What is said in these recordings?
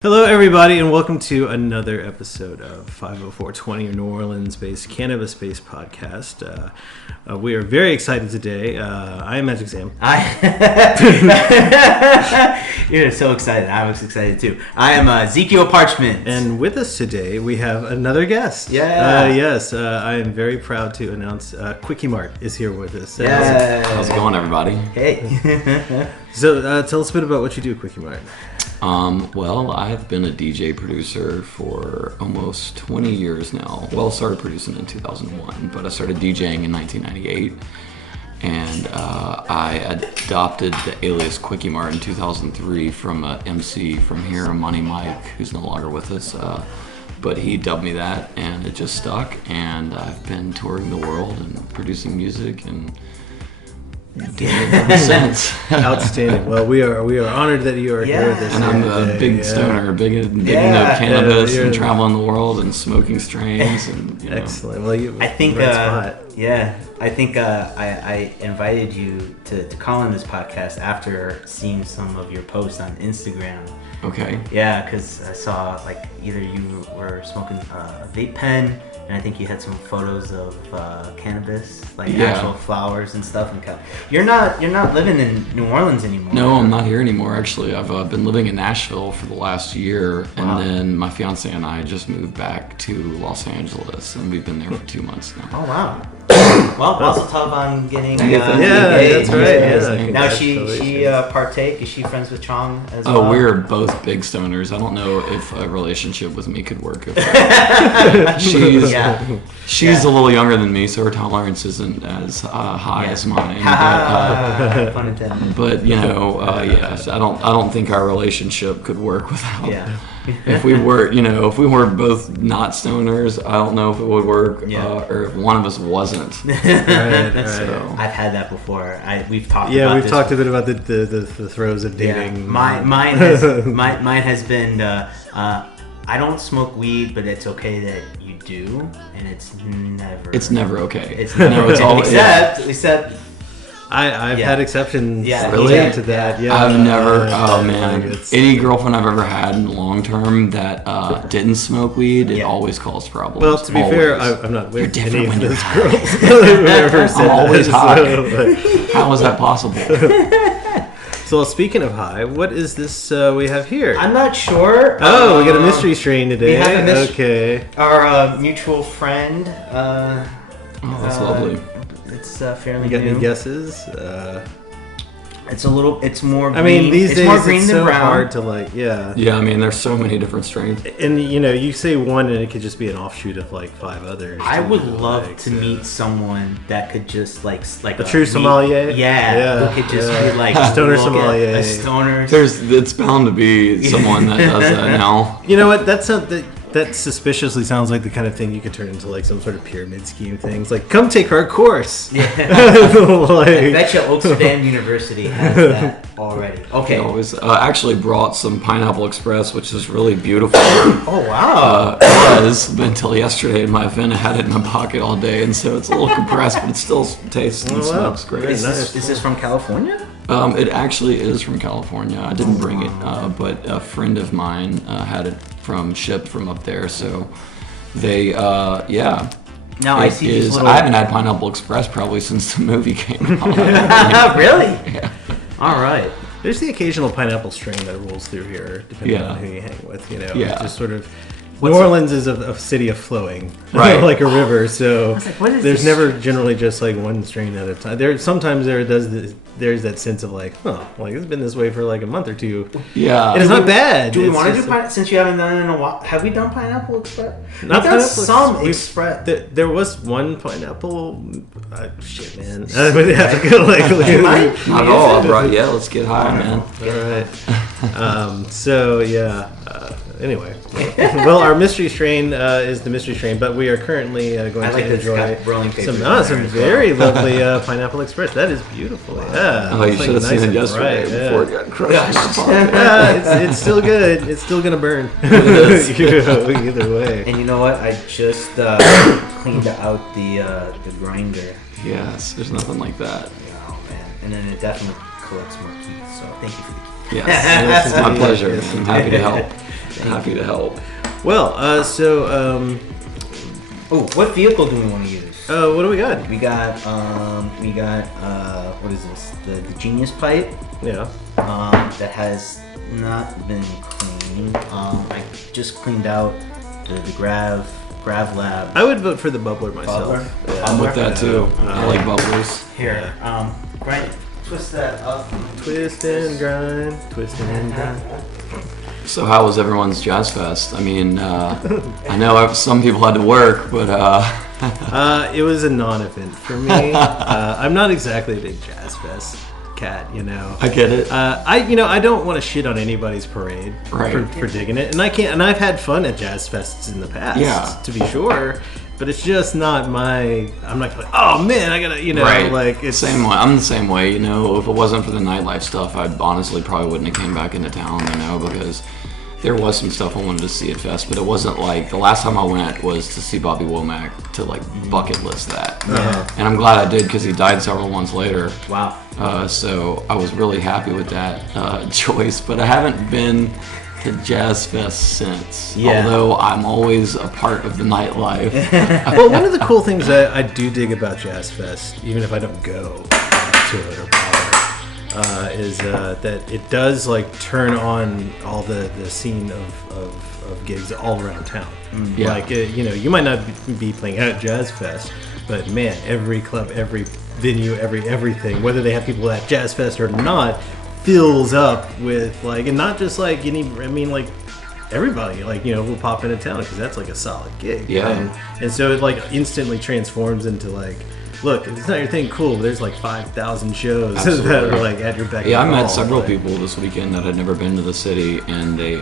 Hello, everybody, and welcome to another episode of 50420, your New Orleans-based, cannabis-based podcast. We are very excited today. I am Magic Sam. You're so excited. I was excited too. I am Zekiel Parchment. And with us today, we have another guest. Yeah. Yes, I am very proud to announce Quickie Mart is here with us. Yeah. How's it going, everybody? Hey. So tell us a bit about what you do at Quickie Mart. Well, I've been a DJ producer for almost 20 years now. Well, started producing in 2001, but I started DJing in 1998. And I adopted the alias Quickie Mart in 2003 from an MC from here, Money Mike, who's no longer with us. But he dubbed me that, and it just stuck. And I've been touring the world and producing music and doing it ever since. Outstanding. Well, we are honored that you are here with us. And I'm a big stoner, big into cannabis and traveling the world and smoking strains. And excellent. Well, I think I invited you to call on this podcast after seeing some of your posts on Instagram. Okay. Yeah, because I saw like either you were smoking a vape pen, and I think you had some photos of cannabis, like actual flowers and stuff. And you're not living in New Orleans anymore. No, I'm not here anymore. Actually, I've been living in Nashville for the last year, and then my fiance and I just moved back to Los Angeles, and we've been there for 2 months now. Oh wow. Well, also tough on getting. That's right. Yeah. Now she partake. Is she friends with Chong as well? Oh, we're both big stoners. I don't know if a relationship with me could work. She's a little younger than me, so her tolerance isn't as high as mine. Fun intended. But yes, I don't think our relationship could work without. Yeah. If we were both not stoners, I don't know if it would work, or if one of us wasn't. Right. So. I've had that before. We've talked. Yeah, about we've this talked a bit about the throes of dating. Yeah. Mine has been. I don't smoke weed, but it's okay that you do, and it's never. It's never okay. It's never. It's always except. I've had exceptions really to that. Yeah, I've never. Oh man, any girlfriend I've ever had in long term that didn't smoke weed, it always caused problems. Well, to be fair, I'm not with any of those girls. I'm always high. How is that possible? So speaking of high, what is this we have here? I'm not sure. Oh, we got a mystery strain today. We have a okay. Our mutual friend. That's lovely. It's fairly You got new. any guesses? It's more green. I mean, these days more green it's than so brown. hard to Yeah, I mean, there's so many different strains. And you say one and it could just be an offshoot of like 5 others. I would love to meet someone that could just like a true sommelier. Yeah, who could just be like stoner sommelier. A stoner. It's bound to be someone that does that now. You know what? That suspiciously sounds like the kind of thing you could turn into like some sort of pyramid scheme things. Like, come take our course. Yeah. I bet you Oxford University has that already. Okay. I always actually brought some Pineapple Express, which is really beautiful. Oh wow. It was until yesterday at my event. I had it in my pocket all day, and so it's a little compressed, but it still tastes and smells great. Is this from California? It actually is from California. I didn't bring it, but a friend of mine had it shipped from up there. So they, Now I see these little... I haven't had Pineapple Express probably since the movie came out. Really? Yeah. All right. There's the occasional pineapple strain that rolls through here, depending on who you hang with. It's just sort of. New Orleans is a city of flowing, right? Like a river. So like, there's never generally just like one strain at a time. There's that sense of like, like it's been this way for like a month or two. Yeah, and it's not bad. Do we want to do pineapple? Since you haven't done it in a while, have we done Pineapple Express? Not some Express. There was one pineapple. Shit, man. I would have to go like. Not at all. Let's get high, man. All right. So yeah. Anyway, well, our mystery strain is the mystery strain, but we are currently going to enjoy some very lovely Pineapple Express. That is beautiful. Yeah. Oh, you should have seen it yesterday before it got crushed. It's still good. It's still gonna burn. Either way. And you know what? I just cleaned out the grinder. Yes, there's nothing like that. Oh man! And then it definitely collects more teeth. So thank you for the keys. Yes, it's my pleasure. I'm happy to help. Happy to help. Well, what vehicle do we want to use? What do we got? We got what is this? The Genius pipe. Yeah. That has not been cleaned. I just cleaned out the GRAV lab. I would vote for the bubbler myself. Bubbler? Yeah. I'm with that too. I like bubblers. Here, Brian, twist that up. Twist and grind, twist and grind. So how was everyone's Jazz Fest? I mean, I know some people had to work, but it was a non-event for me. I'm not exactly a big Jazz Fest cat, you know. I get it. I don't want to shit on anybody's parade Right. for digging it, and I can't. And I've had fun at Jazz Fests in the past, to be sure. But it's just not my. I'm not like, oh man, I gotta, right. like it's same way. I'm the same way, you know. If it wasn't for the nightlife stuff, I honestly probably wouldn't have came back into town, you know, because there was some stuff I wanted to see at Fest, but it wasn't like the last time I went was to see Bobby Womack to like bucket list that. Uh-huh. And I'm glad I did because he died several months later. Wow. So I was really happy with that choice, but I haven't been to Jazz Fest since. Yeah. Although I'm always a part of the nightlife. Well, one of the cool things I do dig about Jazz Fest, even if I don't go to it or bother, is that it does like turn on all the scene of gigs all around town. Yeah. Like you might not be playing at Jazz Fest, but man, every club, every venue, everything, whether they have people at Jazz Fest or not, fills up with like, and not just like like everybody like will pop into town because that's like a solid gig. Yeah. And so it like instantly transforms into like, look, if it's not your thing, cool, but there's like 5,000 shows Absolutely. that are like at your beck and Yeah, I met call, several like- people this weekend that had never been to the city, and they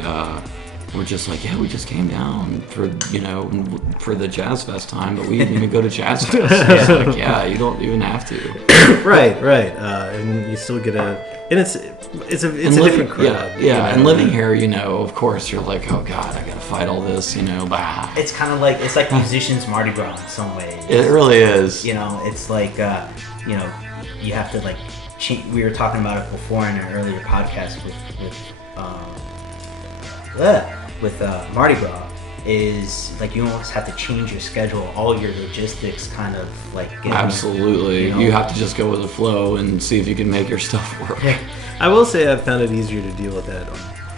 were just like, yeah, we just came down for the Jazz Fest time, but we didn't even go to Jazz Fest. It's like, yeah, you don't even have to. right. And you still get it's a different crowd. Yeah, and living here, of course, you're like, oh god, I gotta fight all this, bah. It's kind of like musicians Mardi Gras in some ways. It really is. It's like you have to like we were talking about it before in an earlier podcast with Mardi Gras, is like you almost have to change your schedule, all your logistics kind of like Absolutely. You have to just go with the flow and see if you can make your stuff work. I will say I've found it easier to deal with that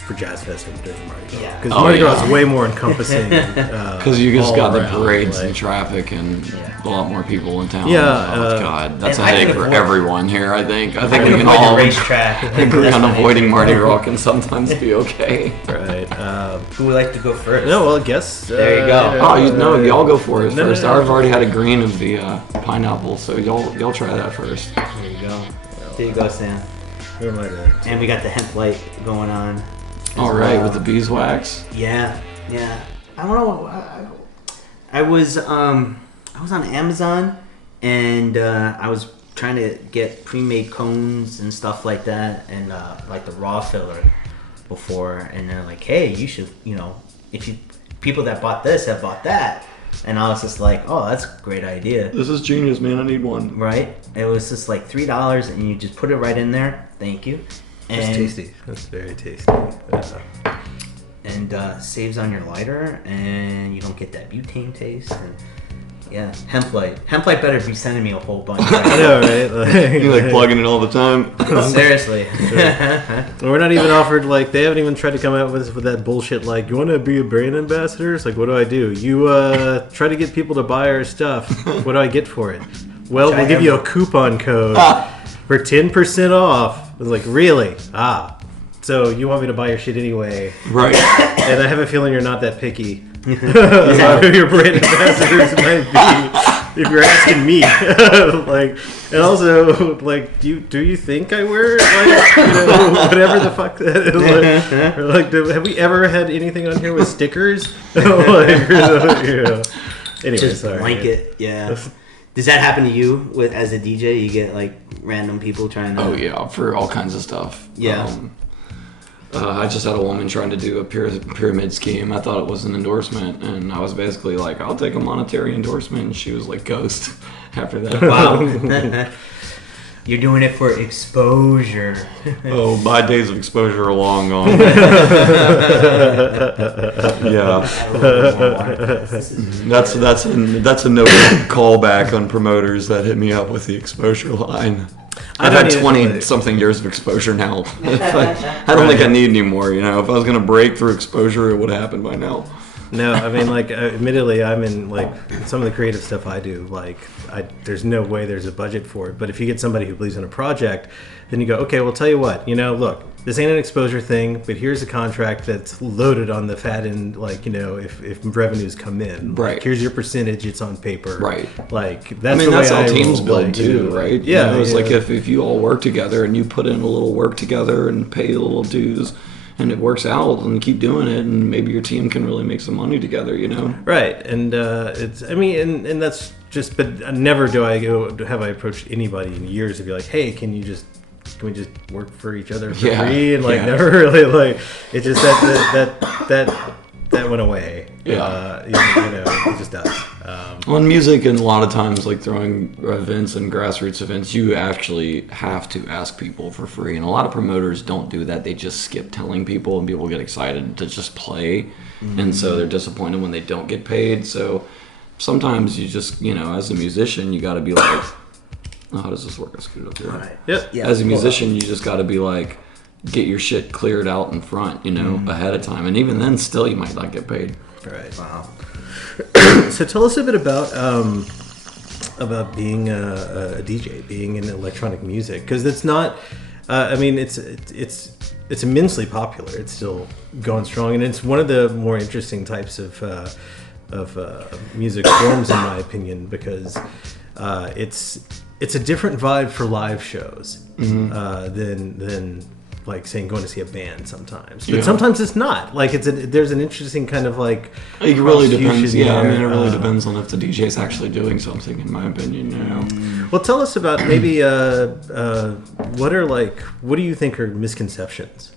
for Jazz Fest than during Mardi Gras. Yeah. Because Mardi Gras is way more encompassing. Because you just all got the around, parades like- and traffic and a lot more people in town. Yeah, Oh, God. That's a and I headache can for avoid- everyone here, I think. I I think can we can avoid all the racetrack. agree on avoiding Mardi Gras can sometimes be okay. Right. Who would like to go first? No, well, I guess. There you go. Y'all go for it No, first. no. I've already had a green of the pineapple, so y'all try that first. There you go. There you go, Sam. Who am I to? And we got the hemp light going on. All right, with the beeswax. Yeah. I don't know. I was on Amazon, and I was trying to get pre-made cones and stuff like that, and like the raw filler before, and they're like, hey, you should, people that bought this have bought that, and I was just like, oh, that's a great idea. This is genius, man. I need one. Right? It was just like $3, and you just put it right in there. Thank you. It's And tasty. That's very tasty. and saves on your lighter, and you don't get that butane taste. And yeah, hemp light better be sending me a whole bunch. I know, right? You like plugging it all the time. Seriously. We're not even offered, like, they haven't even tried to come out with that bullshit, like, you want to be a brand ambassador? It's like, what do? You try to get people to buy our stuff. What do I get for it? Well, we'll give you a coupon code for 10% off. I was like, really? So you want me to buy your shit anyway? Right. And I have a feeling you're not that picky. About who your brand ambassadors might be, if you're asking me. And also, like, do you think I wear whatever the fuck that is? Have we ever had anything on here with stickers? Anyway, Just sorry. blanket. Yeah. Does that happen to you as a DJ? You get like random people trying to. Oh yeah, for all kinds of stuff. Yeah. I just had a woman trying to do a pyramid scheme. I thought it was an endorsement, and I was basically like, I'll take a monetary endorsement, and she was like, ghost after that. Wow. You're doing it for exposure. Oh, my days of exposure are long gone. Yeah. That's a no callback on promoters that hit me up with the exposure line. I've had 20-something years of exposure now. I don't think I need any more, you know. If I was going to break through exposure, it would have happened by now. No, I mean, like, admittedly, I'm in, like, some of the creative stuff I do, like, there's no way there's a budget for it. But if you get somebody who believes in a project, then you go, okay, well, tell you what, you know, look, this ain't an exposure thing, but here's a contract that's loaded on the fat end, like, you know, if revenues come in. Right. Like, here's your percentage, it's on paper. Right. Like, that's how teams build too, right? Yeah. You know, it's like if you all work together and you put in a little work together and pay a little dues, and it works out, and keep doing it, and maybe your team can really make some money together, you know? Right, and it's, I mean, and that's just, but never have I approached anybody in years to be like, hey, can we just work for each other for free? And like, never really, like, it just, that went away. Yeah. You know, it just does. Well, in music, and a lot of times, like throwing events and grassroots events, you actually have to ask people for free. And a lot of promoters don't do that. They just skip telling people, and people get excited to just play. Mm-hmm. And so they're disappointed when they don't get paid. So sometimes you just, you know, as a musician, you got to be like, oh, how does this work? I screwed up here. Right. Yep. Yeah. As a musician, you just got to be like, get your shit cleared out in front, you know, ahead of time. And even then, still, you might not get paid. Right. Wow. So tell us a bit about being a DJ, being in electronic music, because it's not. I mean, it's immensely popular. It's still going strong, and it's one of the more interesting types of music forms, in my opinion, because it's a different vibe for live shows than like saying going to see a band sometimes, but sometimes it's not. Like there's an interesting kind of like. It really depends. Yeah, I mean, it really depends on if the DJ is actually doing something. In my opinion, you know. Well, tell us about maybe what do you think are misconceptions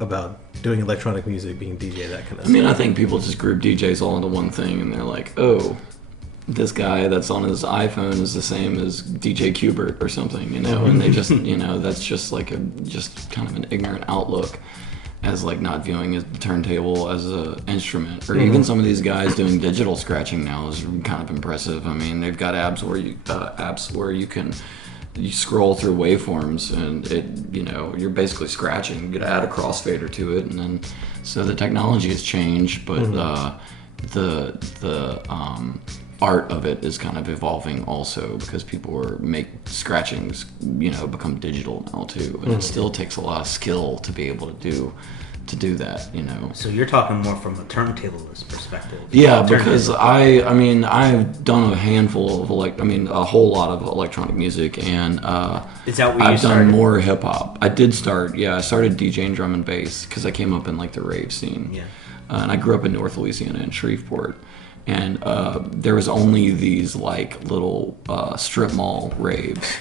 about doing electronic music, being DJ, that kind of stuff? I mean, I think people just group DJs all into one thing, and they're like, oh, this guy that's on his iPhone is the same as DJ Qbert or something, you know, and they just, you know, that's just like just kind of an ignorant outlook, as like not viewing a turntable as an instrument, or even some of these guys doing digital scratching now is kind of impressive. I mean, they've got apps where you can scroll through waveforms, and it, you know, you're basically scratching. You could add a crossfader to it, and then so the technology has changed, but the art of it is kind of evolving also, because people make scratchings, you know, become digital now too, and it still takes a lot of skill to be able to do that, you know. So you're talking more from a turntablist perspective. Yeah, because I mean, I've done a handful of a whole lot of electronic music, and is that what I've done more hip hop. I did start, I started DJing drum and bass because I came up in like the rave scene. Yeah. And I grew up in North Louisiana in Shreveport. And there was only these like little strip mall raves.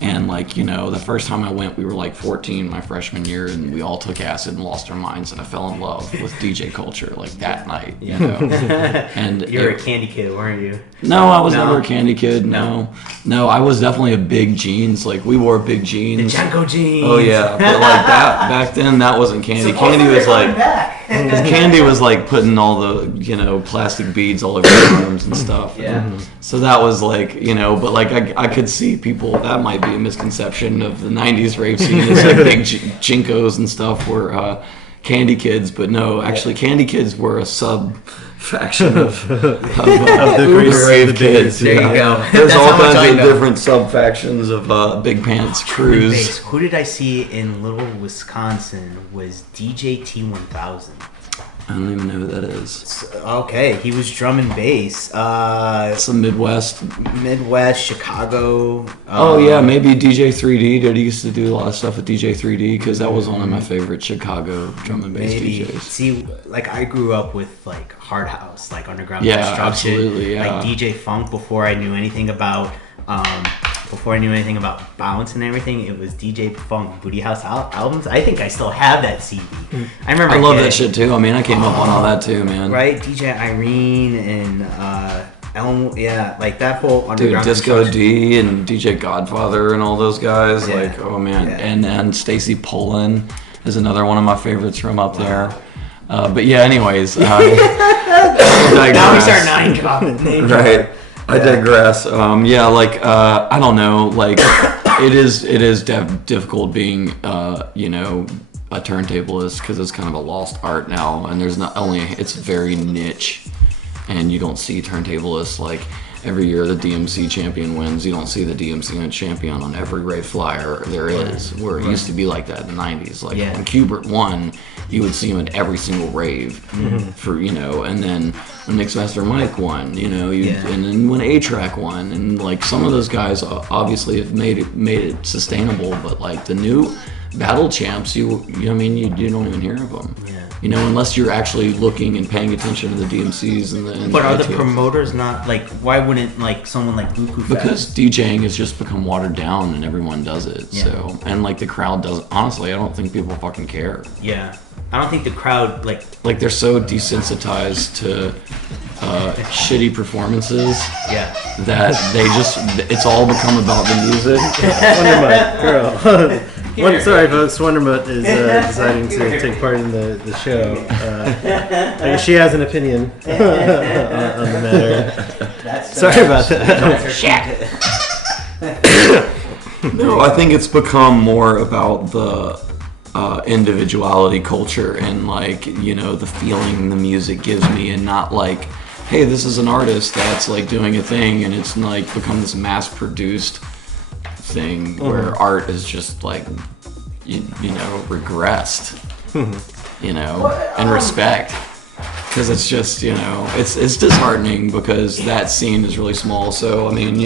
And like, you know, the first time I went, we were like 14 my freshman year, and we all took acid and lost our minds, and I fell in love with DJ culture like that night, you know. And you were a candy kid, weren't you? No, I was never a candy kid. No, I was definitely a big jeans. Like, we wore big jeans. The Janko jeans. Oh yeah, but like that back then, that wasn't candy. So candy was like, because candy was like putting all the, you know, plastic beads all over your arms and stuff. Yeah. So that was like, you know, but like I could see people, that might be a misconception of the 90s rave scene. It's like big Jinkos and stuff were candy kids, but no, actually candy kids were a sub-faction of the Uber rave kids. There you go. There's all kinds of different sub-factions of Big Pants crews. Who did I see in Little, Wisconsin was DJ T1000. I don't even know who that is. Okay, he was drum and bass. Some Midwest, Chicago. Oh yeah, maybe DJ 3D. Did he used to do a lot of stuff with DJ 3D, because that was one of my favorite Chicago drum and bass DJs. See, like I grew up with like hard house, like underground construction. Absolutely, yeah. Like DJ funk before I knew anything about. Before I knew anything about bounce and everything, it was DJ Funk Booty House albums. I think I still have that CD. I love that shit too. I mean, I came up on all that too, man. Right? DJ Irene and Yeah, like that whole underground. Dude, Disco D and DJ Godfather and all those guys. Yeah. Like, oh man. Yeah. And Stacy Pollin is another one of my favorites from up there. But yeah, anyways. Now we start name dropping. Right. I digress. I don't know. Like, it is difficult being, a turntablist because it's kind of a lost art now, and it's very niche, and you don't see turntablists like every year the DMC champion wins. You don't see the DMC champion on every rave flyer there is, where it used to be like that in the 90s. Like when Qbert won, you would see him at every single rave for, and then when Mixmaster Mike won, and then when A-Track won, and like some of those guys obviously have made it sustainable, but like the new battle champs, you don't even hear of them. Unless you're actually looking and paying attention to the DMCs and But are the promoters not like? Why wouldn't like someone like Luku? Because DJing has just become watered down and everyone does it. Yeah. So and like the crowd doesn't. Honestly, I don't think people fucking care. Yeah, I don't think the crowd like they're so desensitized to shitty performances. Yeah. That it's all become about the music. Wonder Mutt, girl. Sorry, folks. Wonder Mutt is deciding to take part in the show. She has an opinion on the matter. Sorry about that. No, I think it's become more about the individuality culture and like the feeling the music gives me, and not like, hey, this is an artist that's like doing a thing, and it's like become this mass-produced thing where art is just like regressed, in respect, because it's just it's disheartening because that scene is really small. So I mean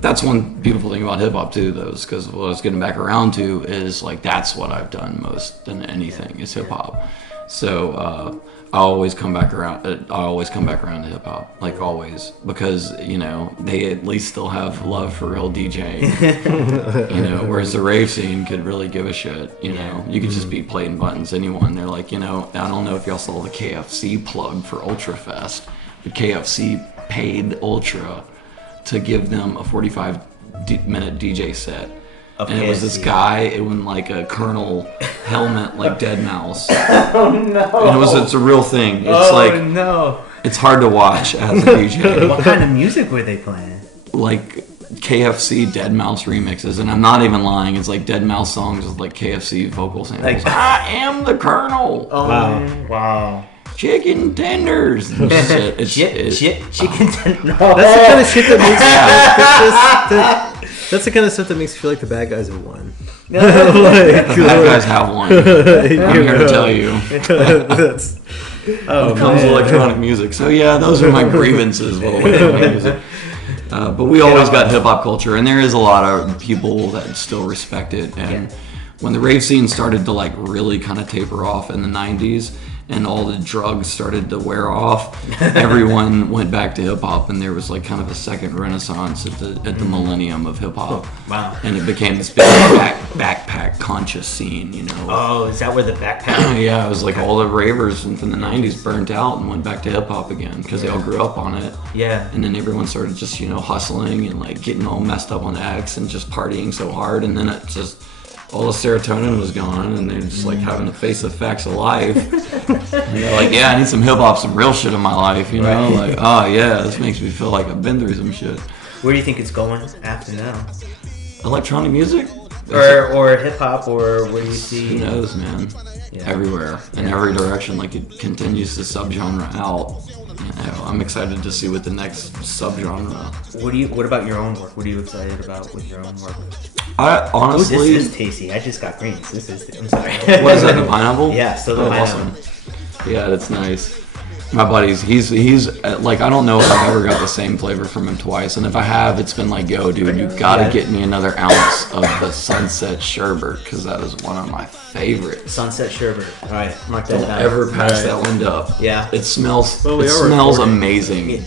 that's one beautiful thing about hip hop too, though, is because what I was getting back around to is like that's what I've done most than anything is hip hop. So I always come back around to hip hop, like always, because they at least still have love for real DJing. Whereas the rave scene could really give a shit. You could just be playing buttons. Anyone, they're like, I don't know if y'all saw the KFC plug for Ultra Fest, but KFC paid Ultra to give them a 45-minute DJ set. And it was this guy in like a Colonel helmet, like Dead Mouse. Oh no! And it's a real thing. It's it's hard to watch as a DJ. What kind of music were they playing? Like KFC Dead Mouse remixes, and I'm not even lying. It's like Dead Mouse songs with like KFC vocal samples. Like, I am the Colonel. Oh wow! Chicken tenders. And shit. Chicken tenders. That's the kind of shit that makes That's the kind of stuff that makes you feel like the bad guys have won. The bad guys have won. I'm here to tell you. When it comes to electronic music. So yeah, those are my grievances with electronic music. But we always got hip hop culture, and there is a lot of people that still respect it. And when the rave scene started to like really kind of taper off in the 90s, and all the drugs started to wear off, everyone went back to hip hop, and there was like kind of a second renaissance at the millennium of hip hop. Wow! And it became this big backpack conscious scene, Oh, is that where the backpack? Yeah, it was like all the ravers from the 90s burnt out and went back to hip hop again because they all grew up on it. Yeah. And then everyone started just hustling and like getting all messed up on X and just partying so hard, and then it just all the serotonin was gone, and they're just like having to face the facts of life. And they're like, yeah, I need some hip hop, some real shit in my life, Right. Like, oh yeah, this makes me feel like I've been through some shit. Where do you think it's going after now? Electronic music? Or hip hop, or where do you see? Who knows, man? Yeah. Everywhere, in every direction. Like it continues to subgenre out. I'm excited to see what the next subgenre. What about your own work? What are you excited about with your own work? I honestly. Ooh, this is tasty. I just got greens. I'm sorry. What is that? The pineapple? Yeah, so the pineapple. Awesome. Yeah, that's nice. My buddy's he's like, I don't know if I've ever got the same flavor from him twice, and if I have, it's been like, yo, dude, you gotta get me another ounce of the Sunset Sherbet, because that is one of my favorites. Sunset Sherbet. All right, mark that down. Don't ever pass that one up. Yeah, it smells. It smells amazing.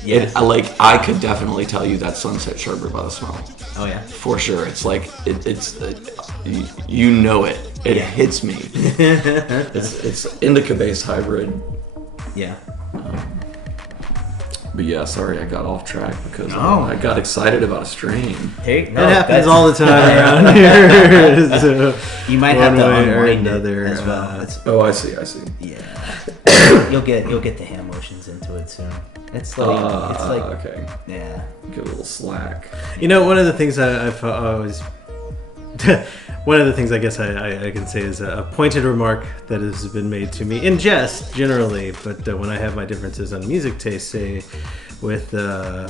I could definitely tell you that's Sunset Sherbet by the smell. Oh yeah, for sure. It's like it's you know it. It hits me. It's indica based hybrid. Yeah. But yeah, sorry I got off track because I got excited about a strain. Hey, that happens all the time around here. So you might have to unwind another as well. I see. Yeah, you'll get the hand motions into it soon. It's like okay. Yeah, get a little slack. You know, one of the things I've always. One of the things I guess I can say is a pointed remark that has been made to me in jest generally, but when I have my differences on music taste, say with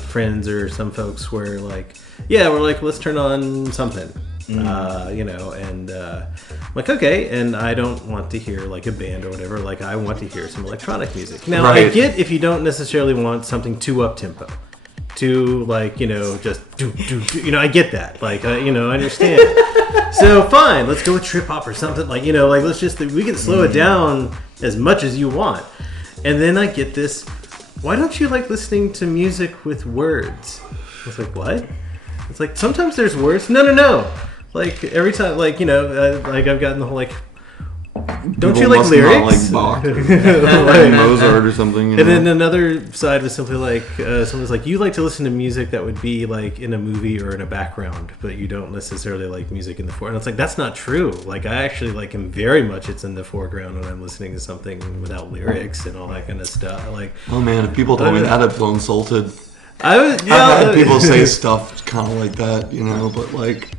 friends or some folks where like, yeah, we're like, let's turn on something, you know, and I'm like, okay, and I don't want to hear like a band or whatever, like I want to hear some electronic music. Now, I get if you don't necessarily want something too up-tempo. To like, you know, just do, you know, I get that, like, you know, I understand. So fine, let's go with trip hop or something, like, you know, like let's just, we can slow it down as much as you want. And then I get this, why don't you like listening to music with words? I was like, what? It's like, sometimes there's words. No. Like every time, like, you know, like I've gotten the whole like, don't you like lyrics? Not like Bach or like Mozart or something. You know? And then another side was simply like, someone's like, you like to listen to music that would be like in a movie or in a background, but you don't necessarily like music in the foreground. And it's like, that's not true. Like, I actually like him very much. It's in the foreground when I'm listening to something without lyrics and all that kind of stuff. Like, oh man, if people told me that, I'd feel insulted. I've had people say stuff kind of like that, you know, but like,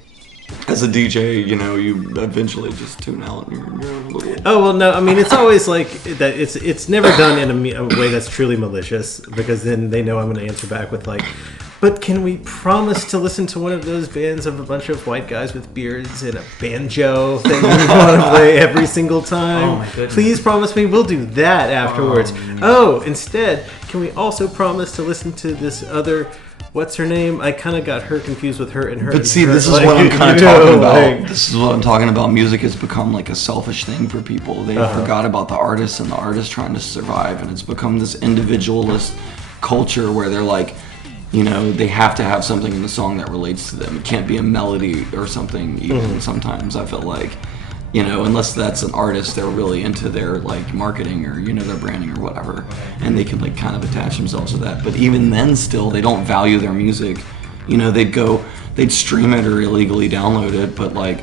as a DJ, you know, you eventually just tune out. And you're a little... Oh well, no. I mean, it's always like that. It's never done in a way that's truly malicious, because then they know I'm going to answer back with like, but can we promise to listen to one of those bands of a bunch of white guys with beards and a banjo that you want to play every single time? Oh my goodness. Please promise me we'll do that afterwards. Instead, can we also promise to listen to this other? What's her name? I kind of got her confused with her and her. But see, her, this is like, what I'm kind of talking about. Like, this is what I'm talking about. Music has become like a selfish thing for people. They forgot about the artist and the artist trying to survive, and it's become this individualist culture where they're like, you know, they have to have something in the song that relates to them. It can't be a melody or something. Even sometimes I feel like, you know, unless that's an artist, they're really into their like marketing or, you know, their branding or whatever, and they can like kind of attach themselves to that. But even then, still, they don't value their music. You know, they'd stream it or illegally download it, but like,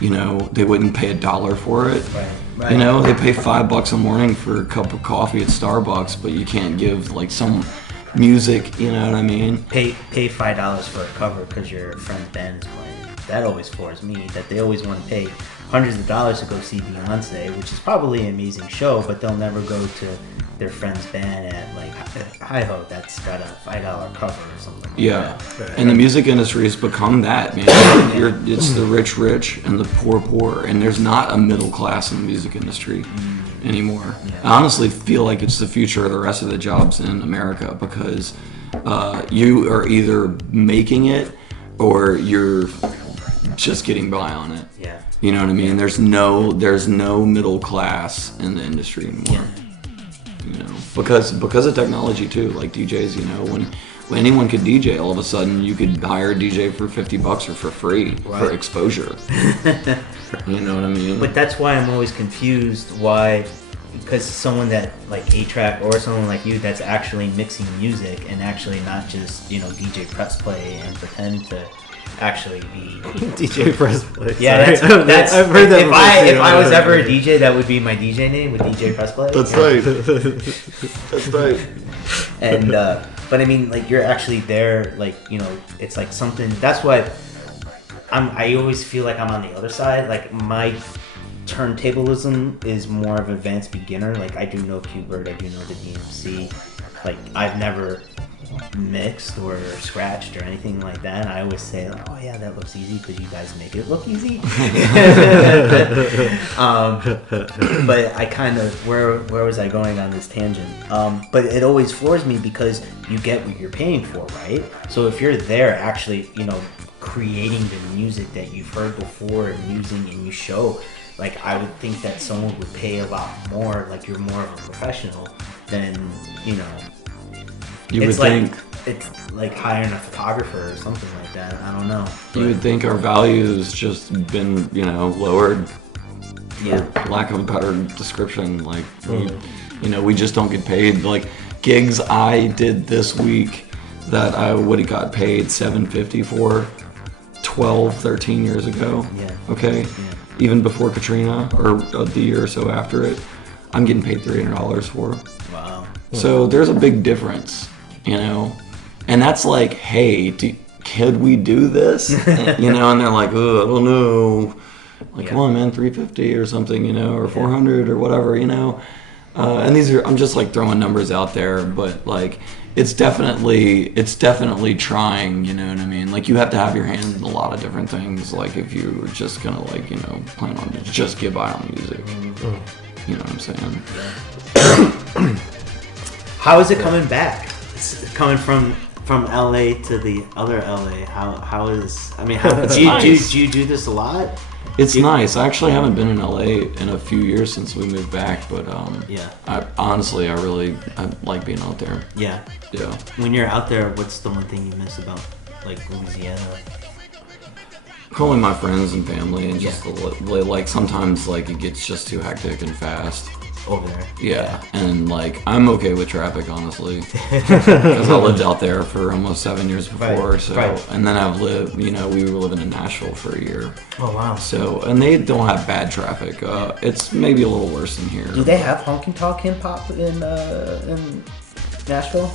you know, they wouldn't pay $1 for it. Right. You know, they pay $5 a morning for a cup of coffee at Starbucks, but you can't give like some music. You know what I mean? Pay $5 for a cover because your friend's band is playing. That always floors me. That they always want to pay hundreds of dollars to go see Beyonce, which is probably an amazing show, but they'll never go to their friend's band at like Hi-Ho that's got a $5 cover or something. Yeah, like that. And the music industry has become that, man. It's the rich and the poor, and there's not a middle class in the music industry anymore. Yeah. I honestly feel like it's the future of the rest of the jobs in America, because you are either making it or you're just getting by on it. Yeah. You know what I mean? There's no middle class in the industry anymore. You know, because of technology too. Like DJs, you know, when anyone could DJ, all of a sudden you could hire a DJ for $50 or for free for exposure. You know what I mean? But that's why I'm always confused. Why? Because someone that like A-Track or someone like you that's actually mixing music and actually not just, you know, DJ press play and pretend to actually be DJ press play. Yeah, that's I've heard that. If I was ever a DJ, that would be my DJ name, with DJ press play. That's right. That's right. And but I mean, like, you're actually there, like, you know, it's like something. That's what I always feel like I'm on the other side. Like, my turntablism is more of advanced beginner. Like, I do know Qbert, I do know the DMC. Like, I've never mixed or scratched or anything like that. I always say, like, oh yeah, that looks easy because you guys make it look easy. But I kind of, where was I going on this tangent? But it always floors me because you get what you're paying for, right? So if you're there actually, you know, creating the music that you've heard before and using, and you show, like, I would think that someone would pay a lot more, like, you're more of a professional than, you know, you would think it's like hiring a photographer or something like that. I don't know. You would think our value's just been, you know, lowered. Yeah. For lack of a better description, like, you know, we just don't get paid. Like, gigs I did this week that I would have got paid $750 for 12, 13 years ago. Yeah. Okay? Yeah. Even before Katrina, or the year or so after it, I'm getting paid $300 for. Wow. So there's a big difference, you know? And that's like, hey, could we do this? You know, and they're like, oh, I don't know. Like, come on, man, $350 or something, you know, or $400 or whatever, you know? And these are, I'm just like throwing numbers out there, but like, it's definitely trying, you know what I mean? Like, you have to have your hand in a lot of different things. Like, if you were just gonna, like, you know, plan on to just get by on music. You know what I'm saying? How is it coming back? It's coming from LA to the other LA. How is? I mean, do you do this a lot? It's nice. I actually haven't been in LA in a few years since we moved back, but I really like being out there. Yeah. Yeah. When you're out there, what's the one thing you miss about like Louisiana? Calling my friends and family, and just like sometimes like it gets just too hectic and fast. Over there. Yeah, and like I'm okay with traffic, honestly, because I lived out there for almost 7 years before. Right. So, right. And then I've lived, you know, we were living in Nashville for a year. Oh wow. So, and they don't have bad traffic. It's maybe a little worse than here. Do they have honky tonk hip hop in Nashville?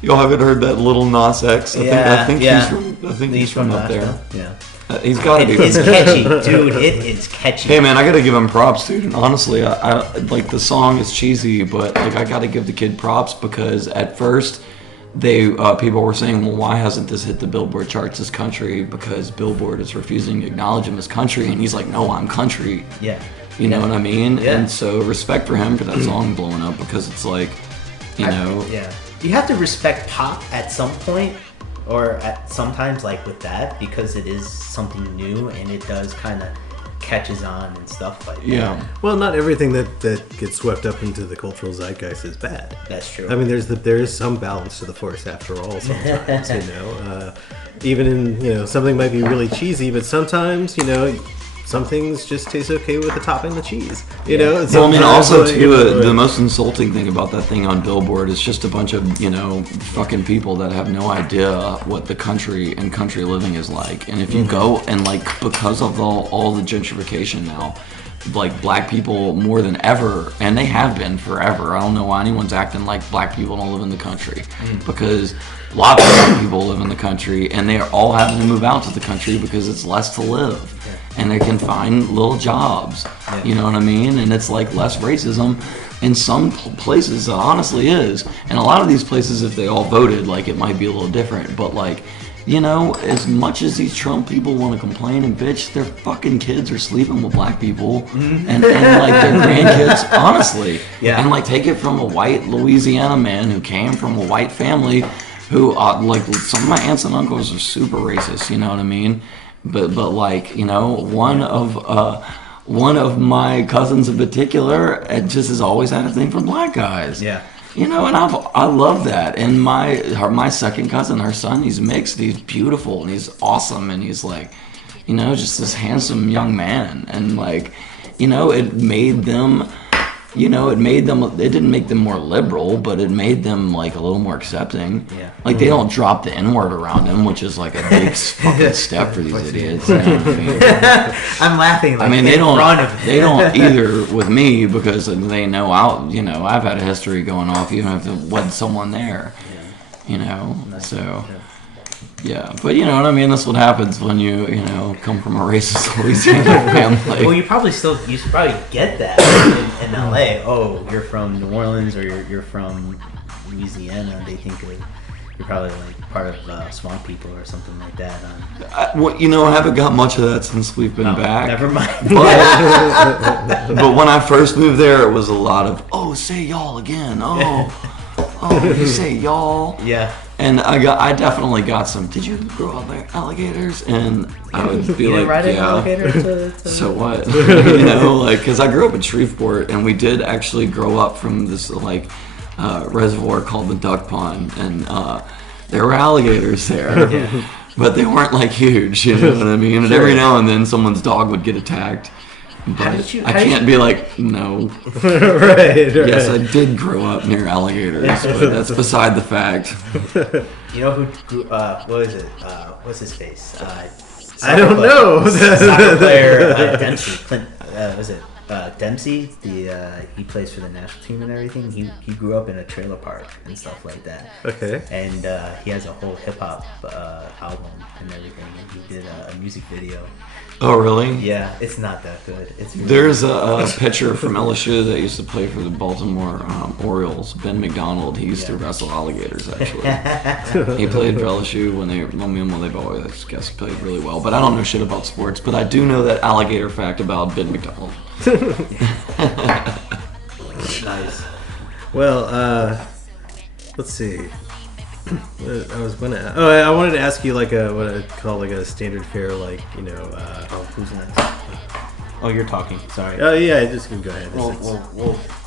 Y'all haven't heard that Little Nas X? I think he's from up Nashville. there. Yeah. He's got to be. It's catchy, dude. It is catchy. Hey man, I gotta give him props, dude. And honestly, I like the song is cheesy, but like I gotta give the kid props because at first people were saying, well, why hasn't this hit the Billboard charts as country? Because Billboard is refusing to acknowledge him as country, and he's like, no, I'm country. Yeah. You know what I mean? Yeah. And so respect for him for that song blowing up because it's like, you know. Yeah. You have to respect pop at some point. Or sometimes like with that, because it is something new and it does kind of catches on and stuff like that. Yeah. Well, not everything that gets swept up into the cultural zeitgeist is bad. That's true. I mean, there is some balance to the force after all. Sometimes, you know, even in, you know, something might be really cheesy, but sometimes, you know, some things just taste okay with the topping the cheese. You know. Well, I mean, also too, the most insulting thing about that thing on Billboard is just a bunch of, you know, fucking people that have no idea what the country and country living is like. And if you go and like, because of all the gentrification now, like black people more than ever, and they have been forever. I don't know why anyone's acting like black people don't live in the country, because lots of black people live in the country, and they are all having to move out to the country because it's less to live. And they can find little jobs, you know what I mean? And it's like less racism in some places, it honestly is. And a lot of these places, if they all voted, like it might be a little different. But like, you know, as much as these Trump people want to complain and bitch, their fucking kids are sleeping with black people and like their grandkids, honestly. Yeah. And like take it from a white Louisiana man who came from a white family who, like some of my aunts and uncles are super racist, you know what I mean? But like, you know, one of my cousins in particular just has always had a thing for black guys. Yeah. You know, and I love that. And my second cousin, her son, he's mixed, he's beautiful, and he's awesome, and he's like, you know, just this handsome young man. And like, you know, it made them, you know, it didn't make them more liberal, but it made them like a little more accepting. Yeah. Like they don't drop the N-word around him, which is like a big fucking step for these idiots. You know what I mean? I'm laughing. Like, I mean, they don't either with me because they know I've had a history going off even if it wasn't someone there. You know, so. Yeah, but you know what I mean. That's what happens when you come from a racist Louisiana family. Well, you probably get that in LA. Oh, you're from New Orleans or you're from Louisiana. They think you're probably like part of swamp people or something like that. I haven't got much of that since we've been back. Never mind. But when I first moved there, it was a lot of say y'all again. You say y'all. Yeah. And I definitely got some. Did you grow up like alligators? And I would be like, ride an alligator to so what? Because I grew up in Shreveport, and we did actually grow up from this reservoir called the Duck Pond, and there were alligators there, but they weren't like huge. You know what I mean? And every now and then, someone's dog would get attacked. But I can't be like, no. Right. Yes, I did grow up near alligators, but that's beside the fact. You know who grew, what is it? What's his face? I don't know. Soccer player Dempsey. Was it Dempsey? He plays for the national team and everything. He grew up in a trailer park and stuff like that. Okay. And he has a whole hip hop album and everything. And he did a music video. Oh, really? Yeah, it's not that good. It's really There's a pitcher from LSU that used to play for the Baltimore Orioles, Ben McDonald. He used to wrestle alligators, actually. He played for LSU when they've always, I guess, played really well. But I don't know shit about sports, but I do know that alligator fact about Ben McDonald. nice. Well, let's see. I wanted to ask you like what I call like a standard fare, like Who's next? Oh, you're talking. Sorry. Oh yeah, just go ahead.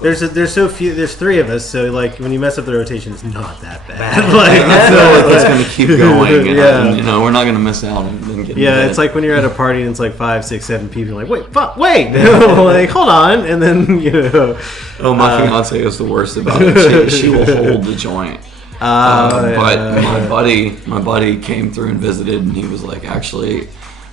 There's so few. There's three of us, so like when you mess up the rotation, it's not that bad. I feel like it's gonna keep going. Yeah. We're not gonna miss out on getting. Yeah, it's like when you're at a party and it's like 5, 6, 7 people. You're like, wait, like hold on, and then Oh, my fiance is the worst about it. She will hold the joint. But my buddy came through and visited, and he was like, actually,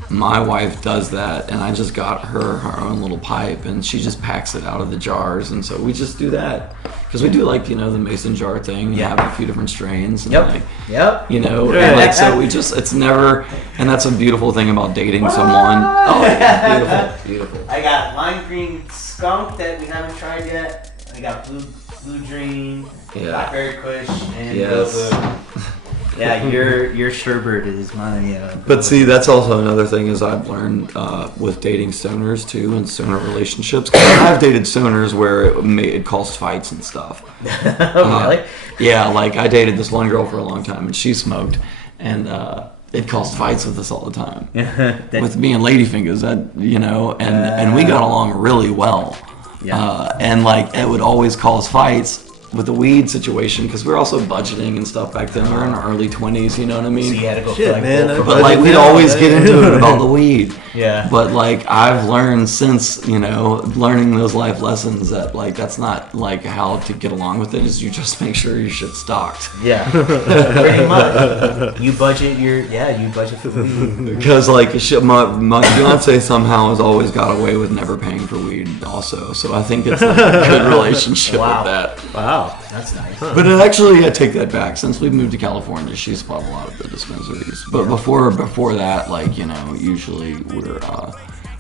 my wife does that, and I just got her own little pipe, and she just packs it out of the jars, and so we just do that because we do like the mason jar thing. Yeah, have a few different strains. And and like so it's never, and that's a beautiful thing about dating someone. Oh, yeah, beautiful. I got lime green skunk that we haven't tried yet. I got blue dream, blackberry kush, and yeah, your sherbet is my. But see, that's also another thing is I've learned with dating stoners too and stoner relationships. Cause I've dated stoners where it caused fights and stuff. Really? Yeah, like I dated this one girl for a long time and she smoked, and it caused fights with us all the time. With me and Ladyfingers, and we got along really well. Yeah. And like it would always cause fights with the weed situation because we were also budgeting and stuff back then. We were in our early 20s, you know what I mean? So you had to go but like we'd always get into it about the weed. Yeah. But like I've learned since, learning those life lessons that like that's not like how to get along with it is you just make sure your shit's stocked. Yeah. Pretty much. You budget for weed. Because like my fiance somehow has always got away with never paying for weed also. So I think it's like a good relationship with that. Wow. That's nice. But actually, I take that back. Since we've moved to California, she's bought a lot of the dispensaries. But before that, like usually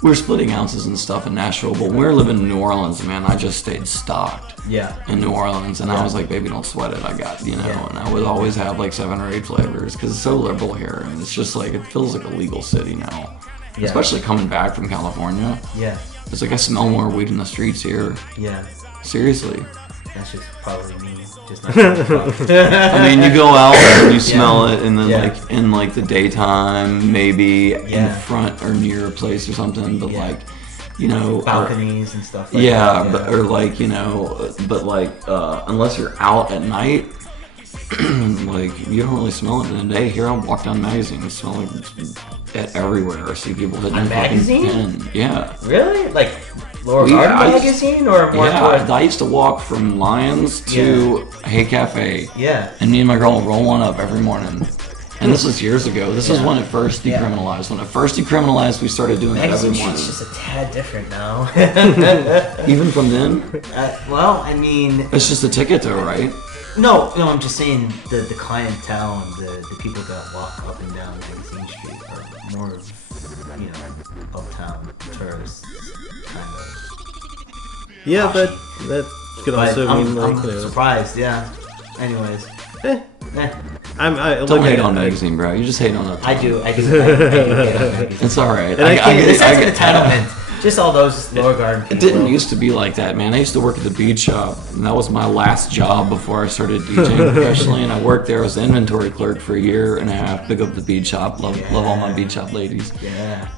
we're splitting ounces and stuff in Nashville. But when we were living in New Orleans, man, I just stayed stocked. Yeah. In New Orleans, and I was like, baby, don't sweat it. I got and I would always have like 7 or 8 flavors because it's so liberal here, and it's just like it feels like a legal city now. Yeah. Especially coming back from California. Yeah. It's like I smell more weed in the streets here. Yeah. Seriously. That's just probably me. Just not I mean, you go out and you smell it, and then like in like the daytime, maybe in front or near a place or something. But like, balconies and stuff. Like that. But unless you're out at night, like you don't really smell it in the day. Here, I'll walk down Magazine and smell it everywhere. I see people hitting Magazine. Pen. Yeah. Really? Like. Lower Garden Magazine or more? Yeah, I used to walk from Lions to Hey Cafe. Yeah. And me and my girl would roll one up every morning. And this was years ago. This was when it first decriminalized. When it first decriminalized, we started doing that every morning. It's just a tad different now. Even from then? I mean... It's just a ticket though, right? No, I'm just saying the clientele and the people that walk up and down Magazine Street are more, uptown tourists. Kind of. Yeah, but that could also mean I'm surprised. Yeah. Anyways. Don't hate on Magazine, bro. You just hate on that. I do hate on Magazine. It's all right. It's an entitlement. Just all those Lower Garden people. It didn't used to be like that, man. I used to work at the bead shop, and that was my last job before I started DJing professionally. And I worked there as an inventory clerk for 1.5 years. Big up the bead shop. Love all my bead shop ladies. Yeah.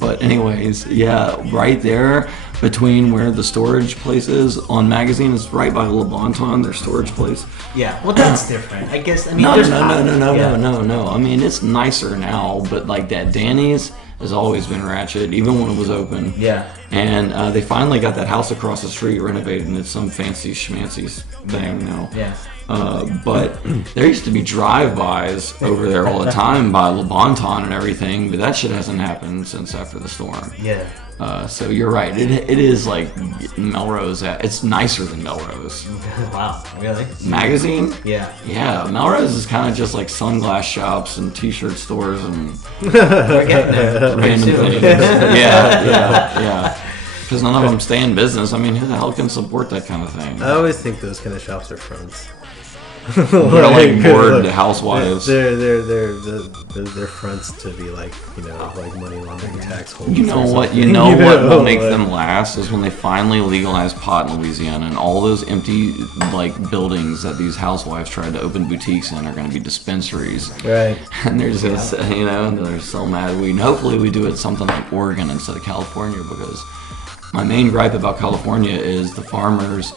But anyways, right there between where the storage place is on Magazine is right by Le Bon Ton, their storage place. Yeah. Well, that's different. I guess. I mean, no. I mean, it's nicer now, but like that Danny's. has always been ratchet, even when it was open. Yeah. And they finally got that house across the street renovated, and it's some fancy schmancy thing, Yeah. But there used to be drive-bys over there all the time by Le Bon Ton and everything, but that shit hasn't happened since after the storm. Yeah. So you're right. It is like Melrose. It's nicer than Melrose. Wow, really? Magazine? Yeah. Yeah, Melrose is kind of just like sunglass shops and T-shirt stores and We're getting there. random things. Yeah. Because none of them stay in business. I mean, who the hell can support that kind of thing? I always think those kind of shops are fronts. They're like bored housewives. They're fronts to be like, like money laundering tax holders. You know what will make them last is when they finally legalize pot in Louisiana, and all those empty like buildings that these housewives tried to open boutiques in are going to be dispensaries. Right. And they're just they're so mad. And hopefully we do it something like Oregon instead of California, because my main gripe about California is the farmers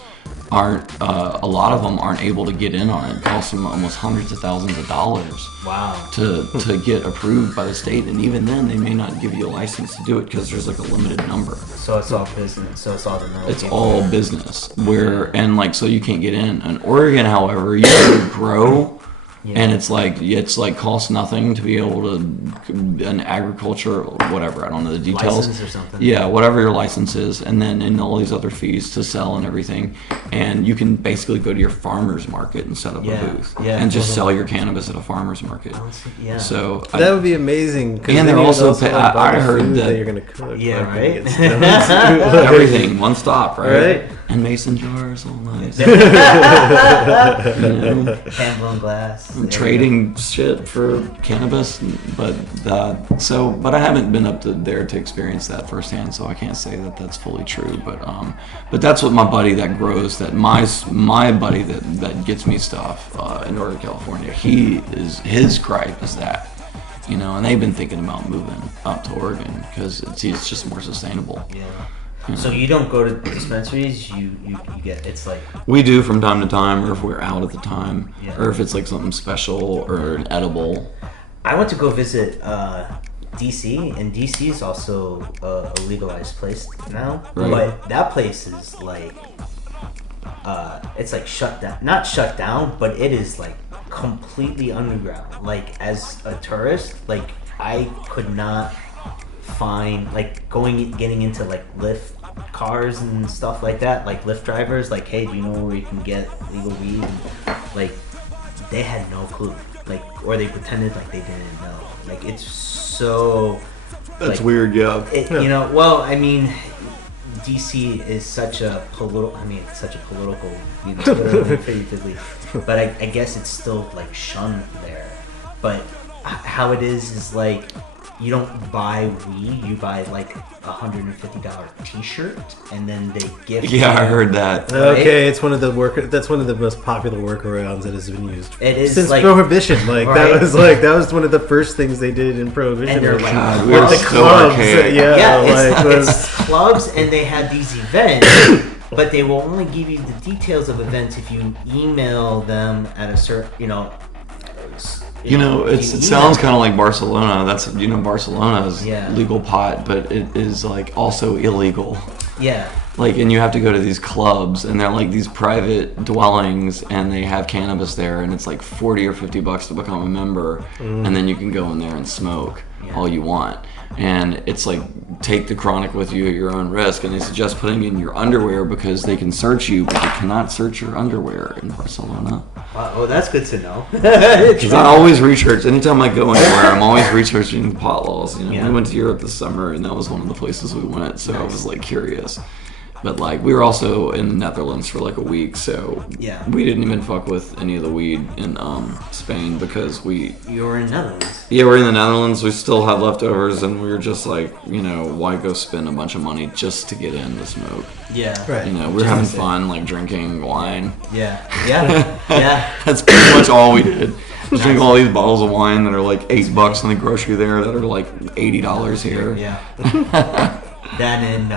aren't, a lot of them aren't able to get in on it. It costs them almost hundreds of thousands of dollars. Wow. To get approved by the state, and even then they may not give you a license to do it because there's like a limited number. So it's all business. So it's all the middle. It's all business. So you can't get in. In Oregon, however, you can grow. Yeah. And it's like costs nothing to be able to an agriculture, whatever, I don't know the details. License or something. Yeah, whatever your license is, and then in all these other fees to sell and everything, and you can basically go to your farmer's market and set up a booth and just sell your cannabis at a farmer's market. Yeah. So that would be amazing. And they're also I heard that you're gonna cook. Yeah, right. Everything one stop, right? And mason jars, all nice. Hand-blown glass. Trading shit for cannabis, but I haven't been up there to experience that firsthand, so I can't say that that's fully true. But that's what my buddy that grows, that my buddy that gets me stuff in Northern California. His gripe is that, and they've been thinking about moving up to Oregon because it's just more sustainable. Yeah. So you don't go to dispensaries, you get, it's like... We do from time to time, or if we're out at the time, Yeah. or if it's like something special or an edible. I went to go visit DC, and DC is also a legalized place now, Right. but that place is like, it's like shut down, not shut down, but it is like completely underground. Like as a tourist, like I could not find, like getting into like Lyft cars and stuff like that, like Lyft drivers, like, hey, do you know where you can get legal weed? And, like, they had no clue, like, or they pretended like they didn't know. Like, it's so... That's like, weird, yeah. Well, I mean, DC is such a political, literally, figuratively, but I guess it's still, like, shunned there. But how it is like, you don't buy weed, you buy like $150 t-shirt, and then they give you... I heard that. Okay, it's that's one of the most popular workarounds that has been used. It is since like, Prohibition. Like right? that was one of the first things they did in Prohibition. And they're like, God, with the clubs. It's clubs, and they have these events, but they will only give you the details of events if you email them at a certain, it sounds kind of like Barcelona. That's Barcelona is Yeah. legal pot, but it is like also illegal. Yeah. Like, and you have to go to these clubs, and they're like these private dwellings, and they have cannabis there, and it's like $40 or $50 to become a member, and then you can go in there and smoke all you want. And it's like, take the chronic with you at your own risk, and they suggest putting in your underwear because they can search you, but they cannot search your underwear in Barcelona. Well, that's good to know. Because I always research, anytime I go anywhere, I'm always researching pot laws. We went to Europe this summer, and that was one of the places we went, so I was like curious. But like, we were also in the Netherlands for like a week, so we didn't even fuck with any of the weed in Spain because You were in the Netherlands. Yeah, we're in the Netherlands. We still had leftovers, and we were just like, why go spend a bunch of money just to get in to smoke? Yeah. Right. We were having fun, like drinking wine. Yeah. That's pretty much all we did. Just drink all these bottles of wine that are like $8 in the grocery there that are like $80 here. Yeah. Then in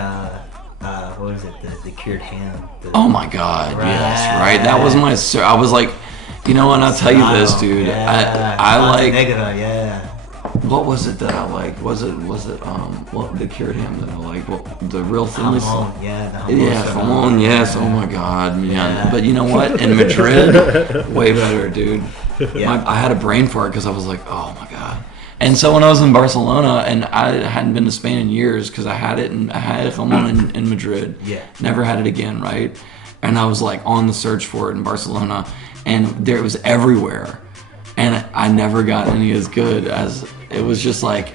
what was it? The cured ham. Oh my God! Right. Yes, right. That was I was like, and I'll tell you this, dude. I like. Negra, What was it that I liked? Was it what that cured him that I liked? What the real thing was? Jamon, yes. Oh my God, man. Yeah. But you know what? In Madrid, way better, dude. Yeah. I had a brain fart because I was like, oh my God. And so when I was in Barcelona, and I hadn't been to Spain in years because I had Jamon in Madrid. Yeah. Never had it again, right? And I was like on the search for it in Barcelona, and there it was everywhere. And I never got any as good as, it was just like,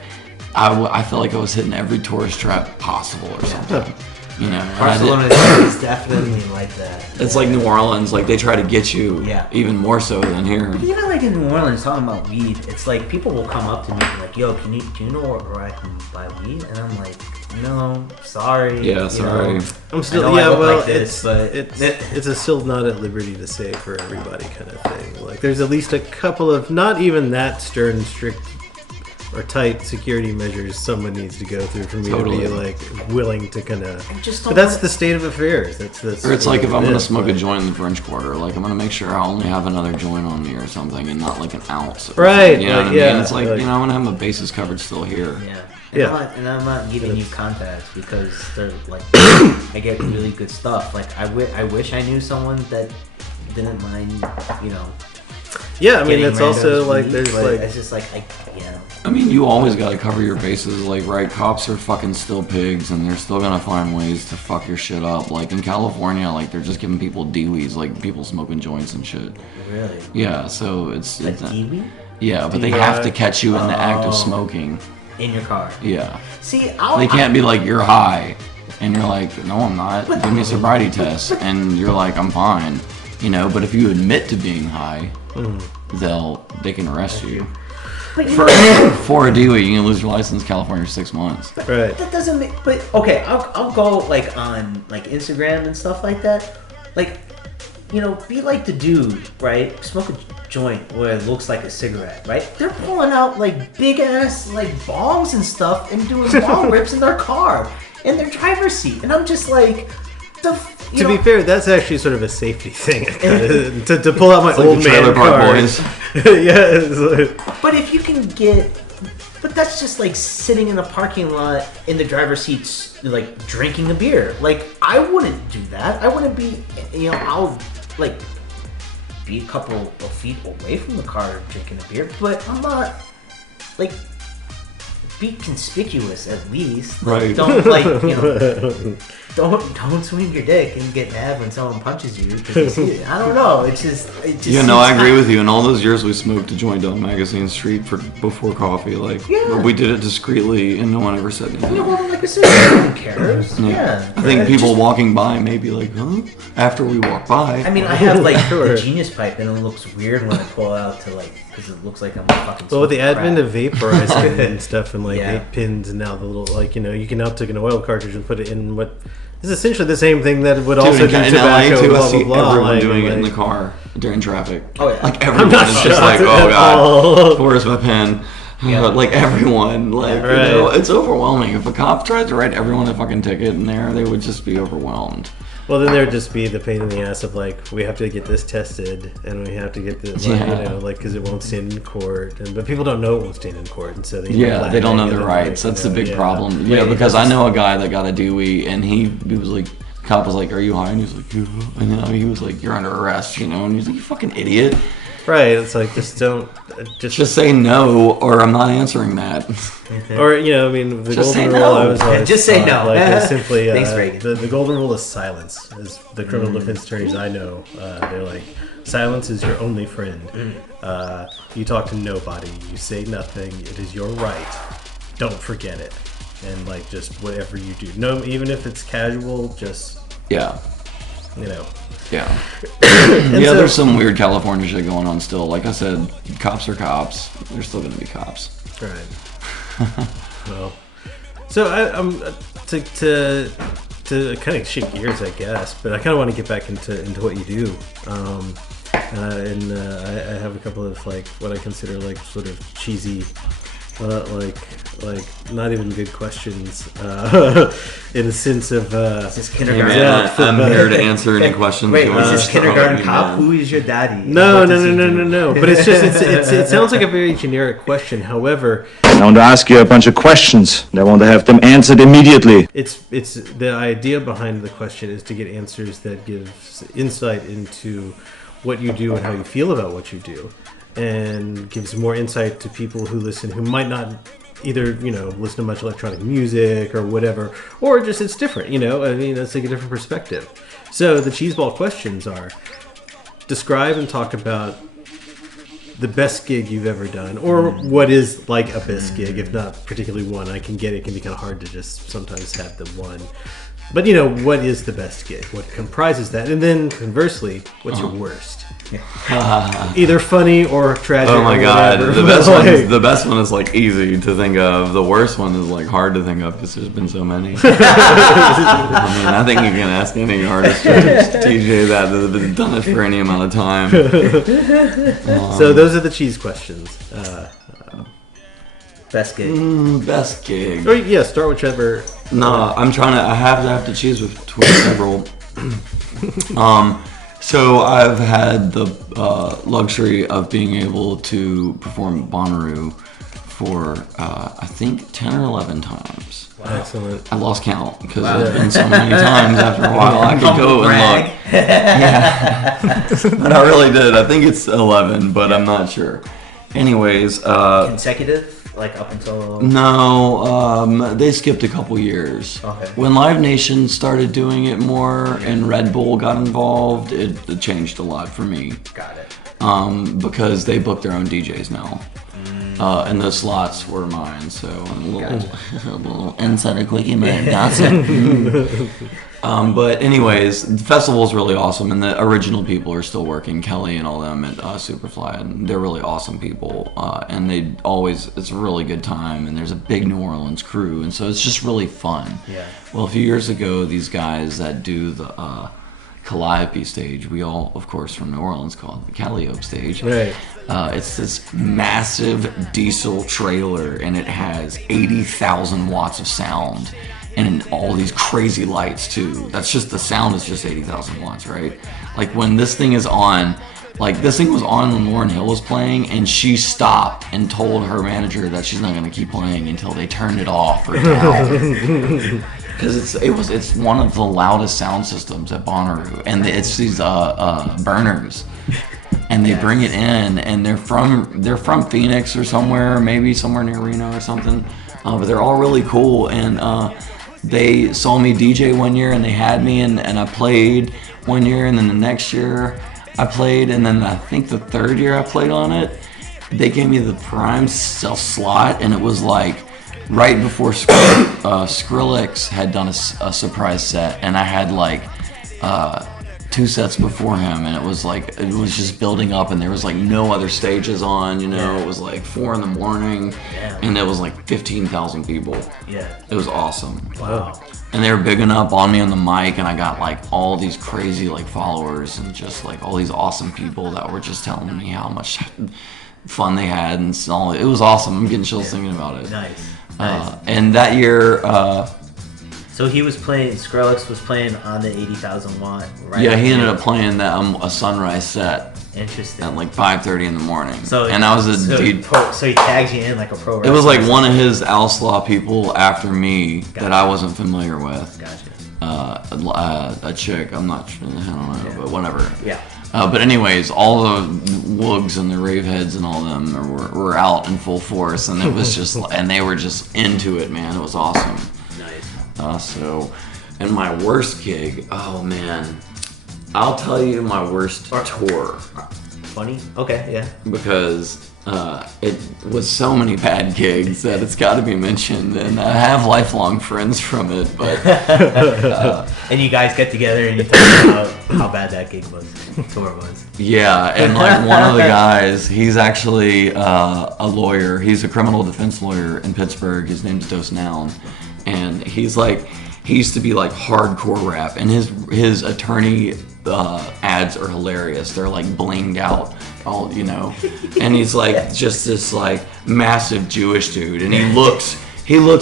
I felt like I was hitting every tourist trap possible or something. You know, Barcelona is definitely like that. It's like New Orleans, like they try to get you even more so than here. But even like in New Orleans, talking about weed, it's like people will come up to me and be like, yo, do you know where I can buy weed? And I'm like, no, sorry. Yeah, sorry. I'm still, well, it's still not at liberty to say for everybody kind of thing. Like there's at least a couple of, not even that stern, strict or tight security measures someone needs to go through for me to be like willing to kind of. But that's the state of affairs. That's or it's like if I'm gonna smoke a joint in the French Quarter, like I'm gonna make sure I only have another joint on me or something, and not like an ounce. Right. You know what I mean? It's like, you know, I want to have my bases covered still here. Yeah. And I'm not giving you contacts because they're like, I get really good stuff. Like I wish I knew someone that didn't mind, you know. Yeah, I mean it's also like there's like it's just like I mean, you always gotta cover your bases. Like, right, cops are fucking still pigs, and they're still gonna find ways to fuck your shit up. Like in California, like they're just giving people DWIs, like people smoking joints and shit. Really? Yeah. So it's DWI? Yeah, but they have to catch you in the act of smoking in your car. Yeah. See, they can't be like, you're high, and you're like, no, I'm not. Give me a sobriety test, and you're like, I'm fine. You know, but if you admit to being high, they can arrest you. For a DUI, you can lose your license in California for 6 months. Right. That doesn't make. But okay, I'll go like on like Instagram and stuff like that. Like, you know, be like the dude, right? Smoke a joint where it looks like a cigarette, right? They're pulling out like big ass like bongs and stuff and doing bong rips in their car in their driver's seat, and I'm just like, to be fair, that's actually sort of a safety thing. to pull out my old like man car. Yeah. But if you can but that's just like sitting in a parking lot in the driver's seat, like drinking a beer. Like I wouldn't do that. I wouldn't be, you know, I'll like be a couple of feet away from the car drinking a beer, but I'm not like. Be conspicuous at least. Right. Don't like, you know. Don't swing your dick and get mad when someone punches you. I don't know. It just. Yeah, no, I agree with you. In all those years we smoked a joint down Magazine Street before coffee, like we did it discreetly, and no one ever said anything. Yeah, well, like I said, no one cares. Yeah. I think people walking by may be like, huh? After we walk by. I mean, I have like the Genius pipe, and it looks weird when I pull out to like, because it looks like I'm fucking. Well, with the advent of vaporizing and stuff, and like vape pins, and now the little, like, you know, you can now take an oil cartridge and put it in what is essentially the same thing that would also do tobacco. Too, I see everyone like, doing it in the car during traffic. Oh yeah, like everyone is just like, oh god, where's my pen? Yeah. Like everyone, like you know, it's overwhelming. If a cop tried to write everyone a fucking ticket in there, they would just be overwhelmed. Well, then there would just be the pain in the ass of like, we have to get this tested, and we have to get this, like, you know, like, because it won't stand in court, but people don't know it won't stand in court, and so they don't know their rights. That's the big problem. Yeah, because I know a guy that got a DUI, and he was like, cop was like, "Are you high?" And he was like, "Yeah." And then he was like, "You're under arrest," you know, and he's like, "You fucking idiot." Right, it's like, just say no, or I'm not answering that. Or, you know, I mean, the just golden rule, I was always just say no. Like, simply, thanks, Reagan. The golden rule is silence. As the criminal defense attorneys I know, they're like, silence is your only friend. You talk to nobody. You say nothing. It is your right. Don't forget it. And, like, just whatever you do. No, even if it's casual, just, you know. Yeah. Yeah, there's some weird California shit going on still. Like I said, cops are cops. They're still going to be cops. Right. Well, so I'm to kind of shake gears, I guess, but I kind of want to get back into what you do. I have a couple of like what I consider like sort of cheesy like not even good questions in the sense of is this kindergarten? Hey man, I'm here to answer any questions. Wait, is this kindergarten cop? Who is your daddy? No. But it's just it sounds like a very generic question. However, I want to ask you a bunch of questions. I want to have them answered immediately. It's the idea behind the question is to get answers that gives insight into what you do and how you feel about what you do, and gives more insight to people who listen who might not either listen to much electronic music or whatever, or just it's different. I mean, that's like a different perspective. So the cheeseball questions are: describe and talk about the best gig you've ever done, or what is like a best gig, if not particularly one. I can get it can be kind of hard to just sometimes have the one, but what is the best gig? What comprises that? And then conversely, what's your worst? Either funny or tragic. Oh my or god, whatever. the best one is like easy to think of. The worst one is like hard to think of because there's been so many. I think you can ask any artist or DJ that have done it for any amount of time. So those are the cheese questions. Best gig. Best gig. Or yeah, start whichever. No, I'm trying to. I have to choose between several. So I've had the luxury of being able to perform Bonnaroo for I think 10 or 11 times. Wow. Excellent. I lost count because there's been so many times. After a while, I could go and look. Yeah, but I really did. I think it's 11, but I'm not sure. Anyways, consecutive. Like up until... No, they skipped a couple years. Okay. When Live Nation started doing it more and Red Bull got involved, it changed a lot for me. Got it. Because they book their own DJs now. And the slots were mine, so a little insider Quickie Mart gossip. But anyways, the festival is really awesome, and the original people are still working. Kelly and all them at Superfly, and they're really awesome people. And it's a really good time, and there's a big New Orleans crew, and so it's just really fun. Yeah. Well, a few years ago, these guys that do the Calliope stage, we all, of course, from New Orleans call it the Calliope stage. Right. It's this massive diesel trailer, and it has 80,000 watts of sound. And all these crazy lights too. That's just the sound is just 80,000 watts, right? Like when this thing is on, like this thing was on when Lauryn Hill was playing, and she stopped and told her manager that she's not going to keep playing until they turned it off or down. Because it's one of the loudest sound systems at Bonnaroo, and it's these burners, and they bring it in, and they're from Phoenix or somewhere, maybe somewhere near Reno or something, but they're all really cool. And they saw me DJ one year, and they had me, and I played one year, and then the next year I played, and then I think the third year I played on it, they gave me the prime slot, and it was like right before Skrillex had done a surprise set, and I had like 2 sets before him, and it was just building up, and there was like no other stages on, it was like 4 a.m, and it was like 15,000 people. It was awesome. Wow. And they were bigging up on me on the mic, and I got like all these crazy like followers, and just like all these awesome people that were just telling me how much fun they had, and all. It was awesome. I'm getting chills thinking about it. Nice. And that year, so he was playing. Skrillex was playing on the 80,000 watt. Right. Yeah, he ended up playing that a sunrise set. Interesting. At like 5:30 in the morning. So and I was so he tags you in like a pro wrestler. It was like one of his Outlaw people after me that I wasn't familiar with. Gotcha. A chick. I'm not sure. I don't know, but whatever. Yeah. But anyways, all the woogs and the rave heads and all them were out in full force, and it was just, and they were just into it, man. It was awesome. Nice. And my worst gig, oh man, I'll tell you my worst tour. Funny? Okay, yeah. Because it was so many bad gigs that it's got to be mentioned, and I have lifelong friends from it. But and you guys get together and you talk about how bad that tour was. Yeah, and like one of the guys, he's actually a lawyer. He's a criminal defense lawyer in Pittsburgh. His name's Dos Noun, and he used to be like hardcore rap, and his attorney ads are hilarious. They're like blinged out, all and he's like just this like massive Jewish dude, and he looks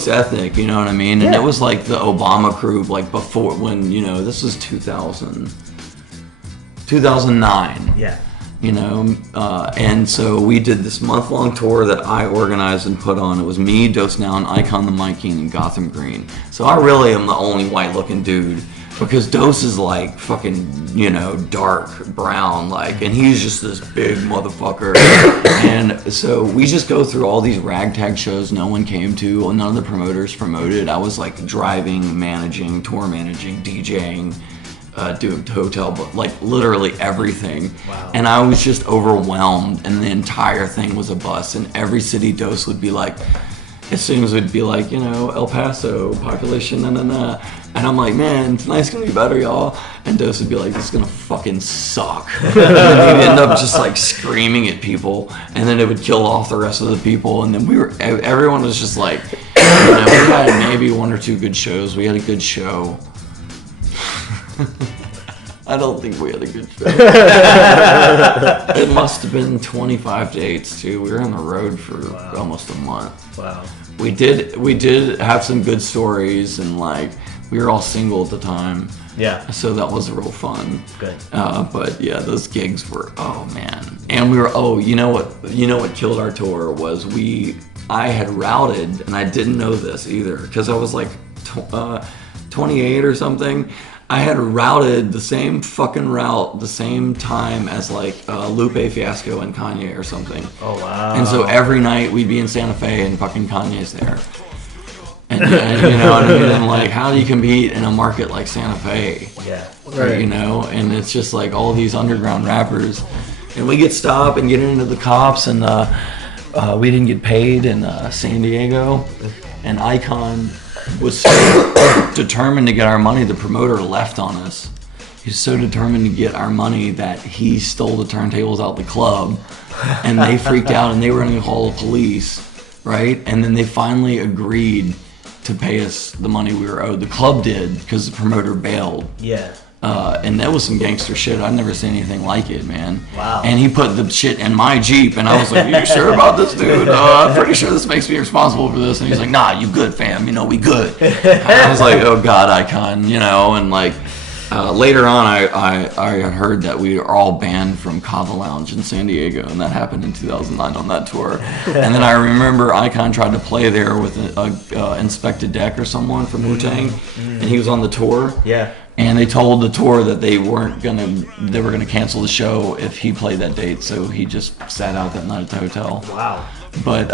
ethnic, you know what I mean? And it was like the Obama crew, like before when this was 2009. Yeah. And so we did this month-long tour that I organized and put on. It was me, Dose Now, and Icon the Mike King, and Gotham Green. So I really am the only white-looking dude, because Dose is like fucking, dark brown, like, and he's just this big motherfucker. And so we just go through all these ragtag shows no one came to, none of the promoters promoted. I was like driving, managing, tour managing, DJing, doing hotel, but like literally everything. Wow. And I was just overwhelmed, and the entire thing was a bust. And every city Dose would be like, as soon as we'd be like, El Paso population, and I'm like, man, tonight's gonna be better, y'all. And Dose would be like, this is gonna fucking suck. And then he'd end up just like screaming at people, and then it would kill off the rest of the people. And then everyone was just like, we had maybe one or two good shows. We had a good show. I don't think we had a good show. It must have been 25 dates too. We were on the road for almost a month. Wow. We did have some good stories, and like we were all single at the time. Yeah. So that was real fun. Good. But yeah, those gigs were, oh man. And we were, you know what killed our tour was I had routed, and I didn't know this either, because I was like 28 or something. I had routed the same fucking route the same time as like Lupe Fiasco and Kanye or something. Oh wow. And so every night we'd be in Santa Fe and fucking Kanye's there. And you know what I mean? I'm like, how do you compete in a market like Santa Fe? Yeah. Right. And it's just like all these underground rappers. And we get stopped and get into the cops, and we didn't get paid in San Diego. And Icon was so determined to get our money, the promoter left on us. He was so determined to get our money that he stole the turntables out the club, and they freaked out, and they were going to call the police, right? And then they finally agreed to pay us the money we were owed. The club did, because the promoter bailed. Yeah. And that was some gangster shit. I'd never seen anything like it, man. Wow. And he put the shit in my Jeep, and I was like, you sure about this, dude? I'm pretty sure this makes me responsible for this. And he's like, nah, you good, fam. We good. And I was like, oh, God, Icon, and like, later on, I had heard that we were all banned from Kava Lounge in San Diego, and that happened in 2009 on that tour. And then I remember Icon tried to play there with Inspected Deck or someone from Wu-Tang, and he was on the tour. Yeah. And they told the tour that they were gonna cancel the show if he played that date, so he just sat out that night at the hotel. Wow. But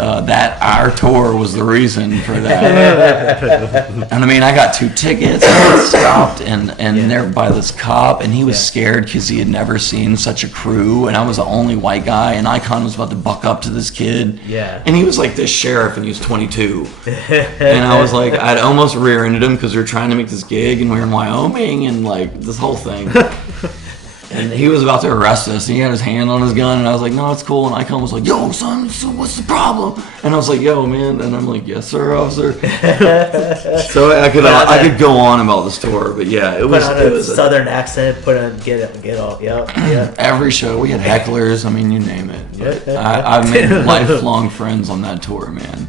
our tour was the reason for that. And I mean, I got 2 tickets, and I got stopped and there by this cop, and he was scared because he had never seen such a crew, and I was the only white guy, and Icon was about to buck up to this kid. Yeah. And he was like this sheriff, and he was 22. And I was like, I'd almost rear-ended him because we were trying to make this gig, and we were in Wyoming, and like this whole thing. And he was about to arrest us, and he had his hand on his gun, and I was like, no, it's cool. And Icon was like, yo, son, so what's the problem? And I was like, yo, man. And I'm like, yes, sir, officer. So I could go on about this tour, but yeah, it was a southern accent, get off, yeah. Every show, we had hecklers, I mean, you name it. Yeah. I've made lifelong friends on that tour, man.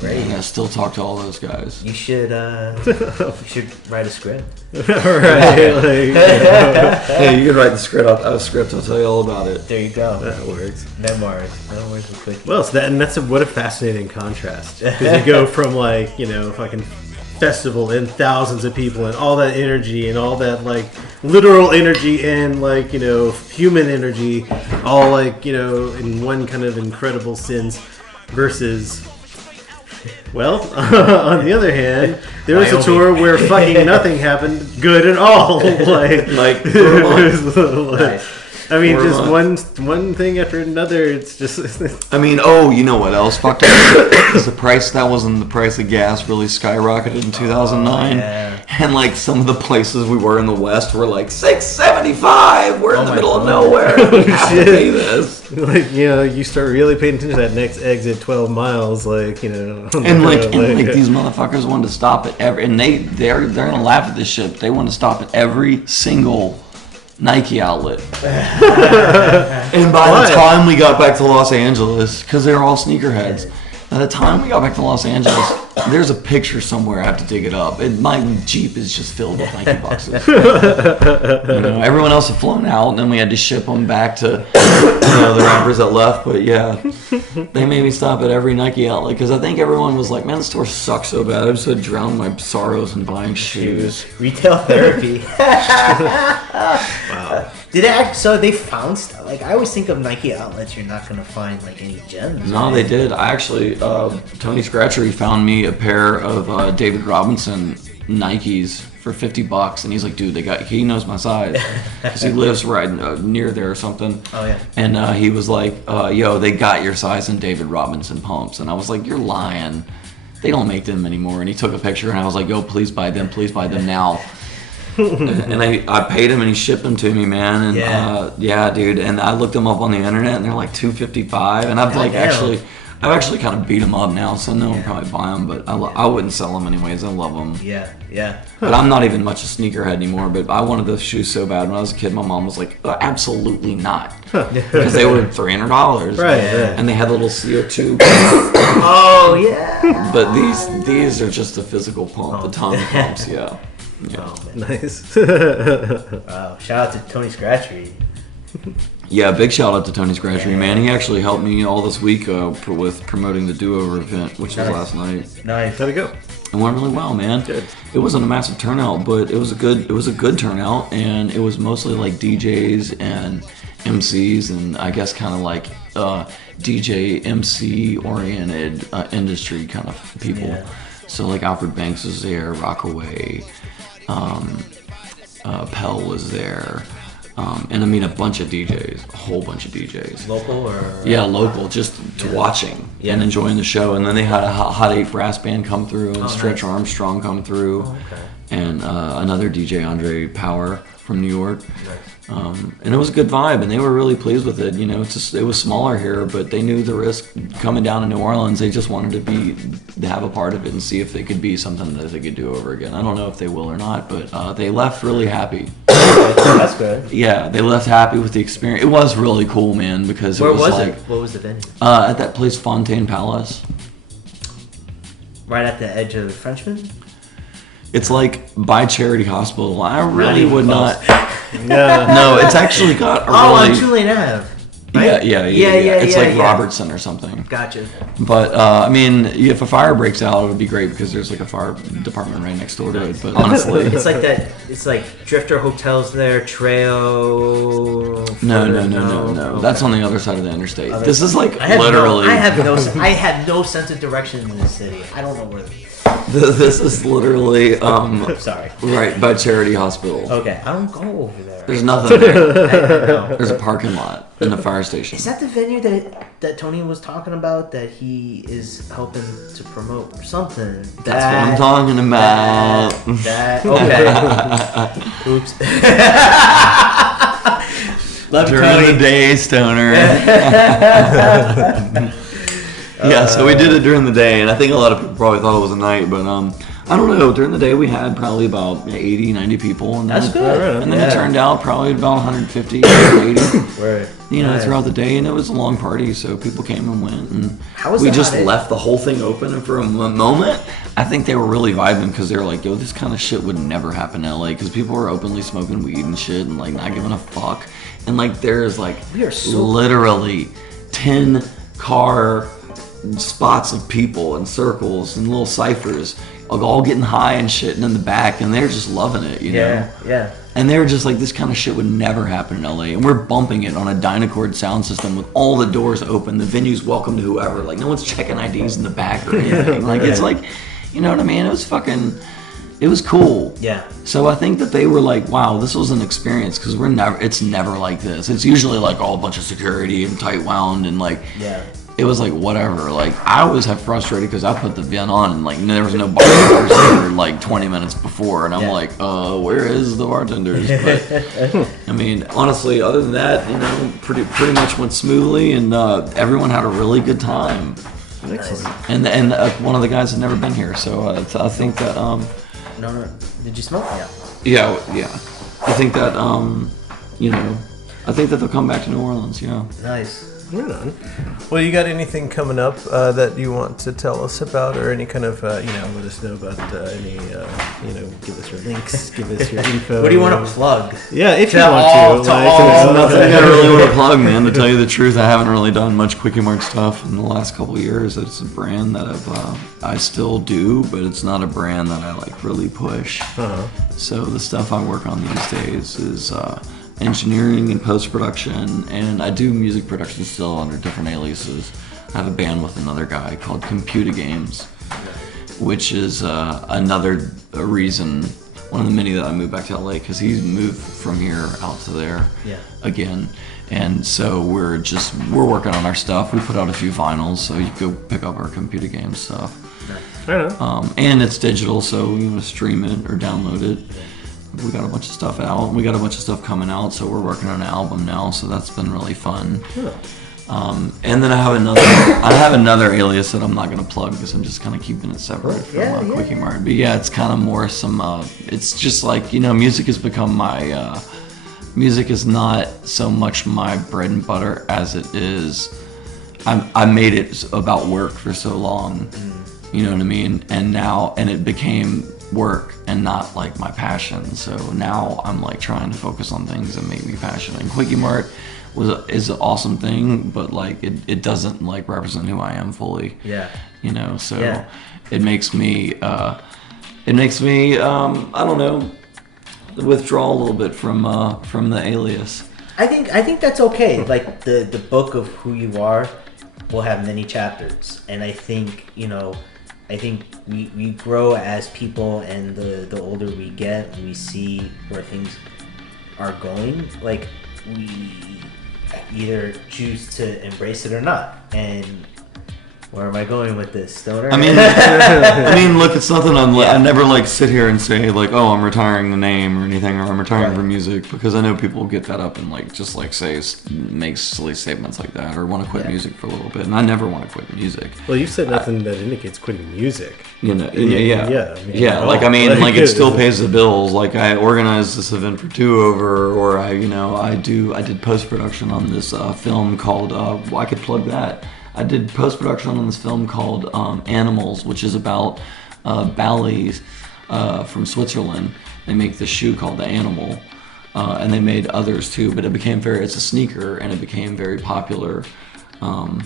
Great. And I still talk to all those guys. You should write a script. Right. Hey, you can write the script. I'll tell you all about it. There you go. That works. Memoirs with Quickie. Well, that's what a fascinating contrast. Because you go from like, fucking festival and thousands of people and all that energy and all that like literal energy and like, human energy, all like, in one kind of incredible sense versus... Well, on the other hand, there was a tour where fucking nothing happened good at all. Like for a month. Nice. I mean, just one thing after another. It's just. I mean, you know what else fucked up? Because the price of gas really skyrocketed in 2009, and like some of the places we were in the West were like $6.75. We're in the middle of nowhere. We have to pay this. Like you start really paying attention to that next exit 12 miles, like And these motherfuckers wanted to stop at every, and they're gonna laugh at this shit. But they want to stop at every single Nike outlet. And by the time we got back to Los Angeles, because they were all sneakerheads, by the time we got back to Los Angeles, there's a picture somewhere. I have to dig it up. My Jeep is just filled with Nike boxes. Everyone else had flown out, and then we had to ship them back to the rappers that left. But yeah, they made me stop at every Nike outlet because I think everyone was like, "Man, the store sucks so bad." I just had drowned my sorrows in buying shoes. Retail therapy. Wow. So they found stuff. Like I always think of Nike outlets, you're not gonna find like any gems. No, they did. I actually, Tony Scratchery found me a pair of David Robinson Nikes for $50, and he's like, dude, he knows my size because he lives right near there or something. Oh yeah. And he was like, yo, they got your size in David Robinson pumps, and I was like, you're lying. They don't make them anymore. And he took a picture, and I was like, yo, please buy them now. And I paid him and he shipped them to me, man. And yeah, dude. And I looked them up on the internet and they're like $255. And I've actually kind of beat them up now, so no one probably buy them. But I wouldn't sell them anyways. I love them. Yeah. But I'm not even much a sneakerhead anymore. But I wanted those shoes so bad when I was a kid. My mom was like, absolutely not, because they were $300. Right. And they had little CO2. Oh yeah. But these are just a physical pump, the Tommy pumps. Yeah. Oh, nice. Wow. Shout out to Tony Scratchery. Yeah, big shout out to Tony Scratchery, man. He actually helped me all this week with promoting the Do-Over event, which was last night. Nice. How'd it go? It went really well, man. Good. It wasn't a massive turnout, but it was a good turnout, and it was mostly like DJs and MCs, and I guess kind of like DJ MC oriented industry kind of people. Yeah. So like Alfred Banks was there, Rockaway. Pell was there, and I mean a bunch of DJs, a whole bunch of DJs. Local or? Yeah, local, just watching and enjoying the show. And then they had a Hot 8 brass band come through, and Stretch Armstrong come through, and another DJ, Andre Power from New York. Nice. And it was a good vibe, and they were really pleased with it. It was smaller here, but they knew the risk coming down to New Orleans. They just wanted to have a part of it and see if they could be something that they could do over again. I don't know if they will or not, but they left really happy. That's good. Yeah, they left happy with the experience. It was really cool, man, because Where was it? What was the venue? At that place, Fontaine Palace. Right at the edge of Frenchman? It's like by Charity Hospital. I really would not. Yeah. No, it's actually got a on Julian Ave. Right? Yeah. It's like Robertson or something. Gotcha. But I mean, if a fire breaks out, it would be great because there's like a fire department right next door to it. But honestly, it's like that. It's like Drifter Hotels there, Trail. No. Okay. That's on the other side of the interstate. This is like literally. I have no sense of direction in this city. I don't know where. This is literally sorry. Right by Charity Hospital. Okay, I don't go over there. There's nothing there. There's a parking lot and a fire station. Is that the venue that Tony was talking about that he is helping to promote or something? That's what I'm talking about. Okay. Oops. During the day, stoner. Yeah, so we did it during the day, and I think a lot of people probably thought it was a night, but I don't know. During the day, we had probably about 80, 90 people, and that's good. And then it turned out probably about 150, 180. Right. Throughout the day, and it was a long party, so people came and went, and we just left the whole thing open. And for a moment, I think they were really vibing because they were like, "Yo, this kind of shit would never happen in LA," because people were openly smoking weed and shit, and like not giving a fuck, and like there's like literally 10 car spots of people and circles and little ciphers all getting high and shit, and in the back, and they're just loving it, you know? Yeah. And they were just like, this kind of shit would never happen in LA, and we're bumping it on a Dynacord sound system with all the doors open. The venue's welcome to whoever. Like, no one's checking IDs in the back or anything. Like, it's like, you know what I mean? It was cool. Yeah. So I think that they were like, wow, this was an experience, because it's never like this. It's usually like all a bunch of security and tight wound and like, it was like whatever. Like I always have frustrated because I put the vent on and like there was no bartenders there like 20 minutes before, and I'm like, where is the bartenders? But I mean, honestly, other than that, pretty much went smoothly, and everyone had a really good time. Excellent. And one of the guys had never been here, so I think that No. Did you smoke? Yeah. I think that I think that they'll come back to New Orleans. Yeah. Nice. Right on. Well, you got anything coming up that you want to tell us about, or any kind of, let us know about any, give us your links, give us your info. What do you want to plug? Yeah, if you want to. Nothing I really want to plug, man. To tell you the truth, I haven't really done much Quickie Mart stuff in the last couple of years. It's a brand that I still do, but it's not a brand that I like really push. Uh-huh. So the stuff I work on these days is engineering and post-production, and I do music production still under different aliases. I have a band with another guy called Computa Games, which is another reason, one of the many that I moved back to LA, because he's moved from here out to there again. And so we're working on our stuff. We put out a few vinyls, so you can go pick up our Computa Games stuff. Right on. And it's digital, so you want to stream it or download it. We got a bunch of stuff out. We got a bunch of stuff coming out, so we're working on an album now. So that's been really fun. Yeah. And then I have another alias that I'm not going to plug because I'm just kind of keeping it separate from Quickie Mart. But yeah, it's kind of more some. It's just like music has become my. Music is not so much my bread and butter as it is. I made it about work for so long. You know what I mean? And it became work and not like my passion. So now I'm like trying to focus on things that make me passionate. And Quickie Mart is an awesome thing, but like it doesn't like represent who I am fully. Yeah. So it makes me I don't know, withdraw a little bit from the alias. I think that's okay. Like the book of who you are will have many chapters, and I think we grow as people, and the older we get, we see where things are going. Like we either choose to embrace it or not. And where am I going with this, Stoner? I mean, look, it's nothing. I never like sit here and say like, oh, I'm retiring the name or anything, or I'm retiring from music, because I know people get that up and like just like make silly statements like that, or want to quit music for a little bit, and I never want to quit music. Well, you've said nothing that indicates quitting music. Like it still pays the bills. Like I organized this event for Do-Over, or I did post production on this film called. I could plug that. I did post-production on this film called Animals, which is about ballets from Switzerland. They make this shoe called the Animal, and they made others too, but it's a sneaker, and it became very popular in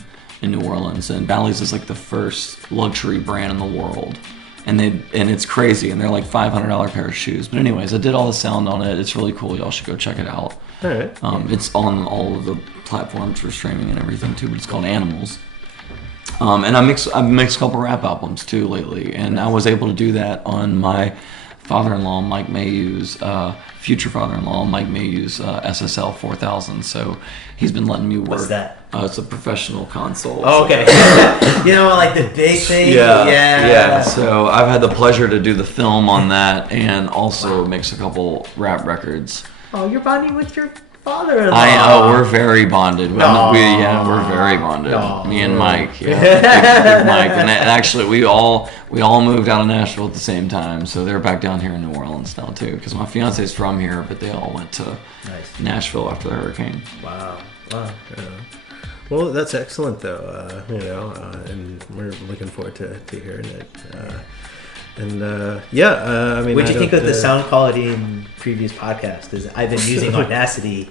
New Orleans. And Bally's is like the first luxury brand in the world. And it's crazy, and they're like $500 pair of shoes. But anyways, I did all the sound on it. It's really cool. Y'all should go check it out. All right. It's on all of the platforms for streaming and everything too, but it's called Animals. And I've mixed a couple rap albums too lately, and I was able to do that on my father-in-law, Mike Mayhew's, future father-in-law, Mike Mayhew's SSL 4000. So he's been letting me work. What's that? It's a professional console. Oh, okay. Like the big thing? Yeah. So I've had the pleasure to do the film on that, and also mix a couple rap records. Oh, you're bonding with your father-in-law. We're very bonded. No. We're very bonded. No. Me and Mike, big Mike, and actually we all moved out of Nashville at the same time, so they're back down here in New Orleans now too. Because my fiance's from here, but they all went to Nashville after the hurricane. Wow. Well, that's excellent though. And we're looking forward to hearing it. What'd you think of the sound quality in previous podcasts? Because I've been using Audacity.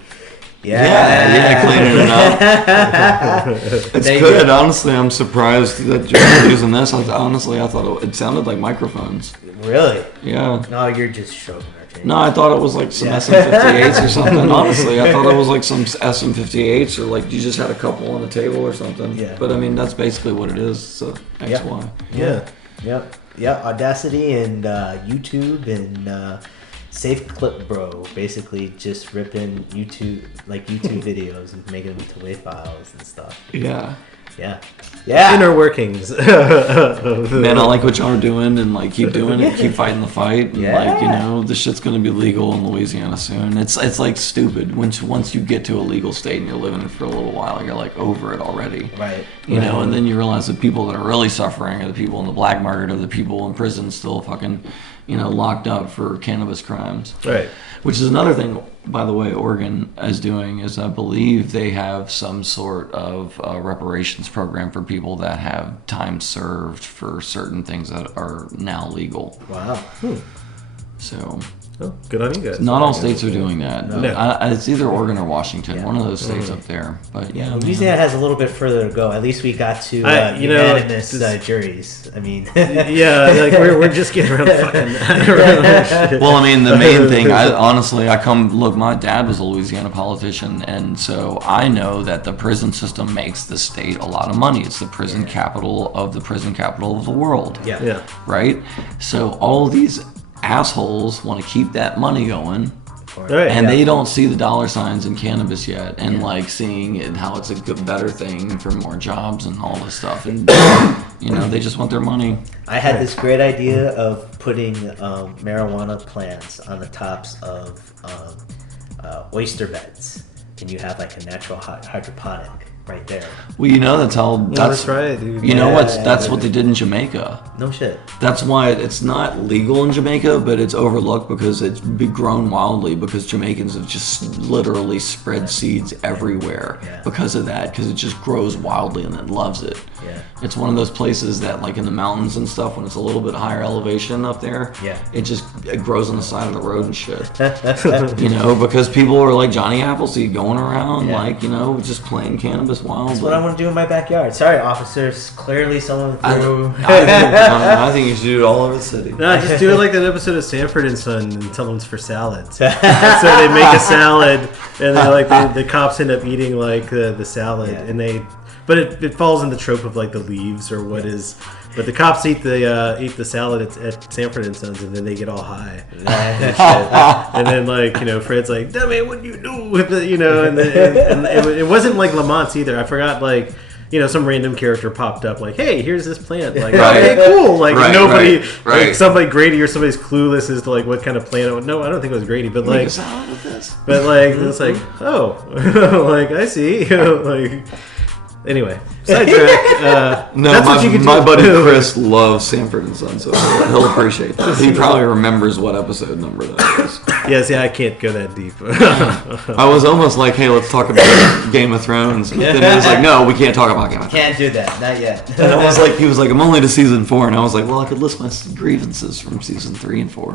Cleaning it up. It's good. Honestly, I'm surprised that you're using this. I thought it sounded like microphones. Really? Yeah. No, you're just showing our change. No, I thought it was like some SM58s or something. Honestly, I thought it was like some SM58s, or like you just had a couple on the table or something. Yeah. But I mean, that's basically what it is. So that's why. Yeah. Yep. Audacity and YouTube and Safe Clip Bro, basically just ripping YouTube videos and making them into WAV files and stuff. Yeah. Inner workings. Man, I like what y'all are doing, and like keep doing it, keep fighting the fight, and this shit's gonna be legal in Louisiana soon. It's like stupid once you get to a legal state and you're living it for a little while, you're like over it already. Right. You know, and then you realize the people that are really suffering are the people in the black market, or the people in prison still fucking, locked up for cannabis crimes. Right. Which is another thing. by the way, Oregon is doing is I believe they have some sort of reparations program for people that have time served for certain things that are now legal. Wow. So. Oh, good on you guys. Not all states are doing that. No. It's either Oregon or Washington, one of those states up there. But yeah, Louisiana has a little bit further to go. At least we got to unanimous juries. I mean, yeah, like we're just getting around fucking. Well, I mean, the main thing, my dad was a Louisiana politician, and so I know that the prison system makes the state a lot of money. It's the prison capital of the world. Yeah. Right? So all these assholes want to keep that money going, and they don't see the dollar signs in cannabis yet, and like seeing it, how it's a good, better thing for more jobs and all this stuff, and they just want their money. I had this great idea of putting marijuana plants on the tops of oyster beds, and you have like a natural hydroponic right there. Well, that's right, dude. That's what they did in Jamaica. No shit. That's why it's not legal in Jamaica, but it's overlooked because it's been grown wildly, because Jamaicans have just literally spread seeds everywhere because of that, because it just grows wildly and then loves it. Yeah. It's one of those places that, like in the mountains and stuff, when it's a little bit higher elevation up there, it grows on the side of the road and shit. Because people are like Johnny Appleseed going around, just playing cannabis wildly. That's what I want to do in my backyard. Sorry, officers. Clearly someone threw... I think you should do it all over the city. No, just do it like that episode of Sanford and Son and tell them it's for salads. So they make a salad, and the cops end up eating like the salad, and but it falls in the trope of like the leaves or what is. But the cops eat the salad at Sanford and Sons, and then they get all high. And then Fred's like, "Dummy, what do you do with it?" And it wasn't like Lamont's either. I forgot some random character popped up like, "Hey, here's this plant." Like, okay, cool. Like nobody, like somebody Grady or somebody's clueless as to like what kind of plant. No, I don't think it was Grady, but like, make a salad with this. But like, it's like, oh, like I see, like. Anyway, sidetrack. My buddy Chris loves Sanford and Son, so he'll appreciate that. He probably remembers what episode number that is. Yes, I can't go that deep. I was almost like, hey, let's talk about Game of Thrones. But then he was like, no, we can't talk about Game of Thrones. Can't do that, not yet. And he was like, I'm only to season 4, and I was like, well, I could list my grievances from season 3 and 4.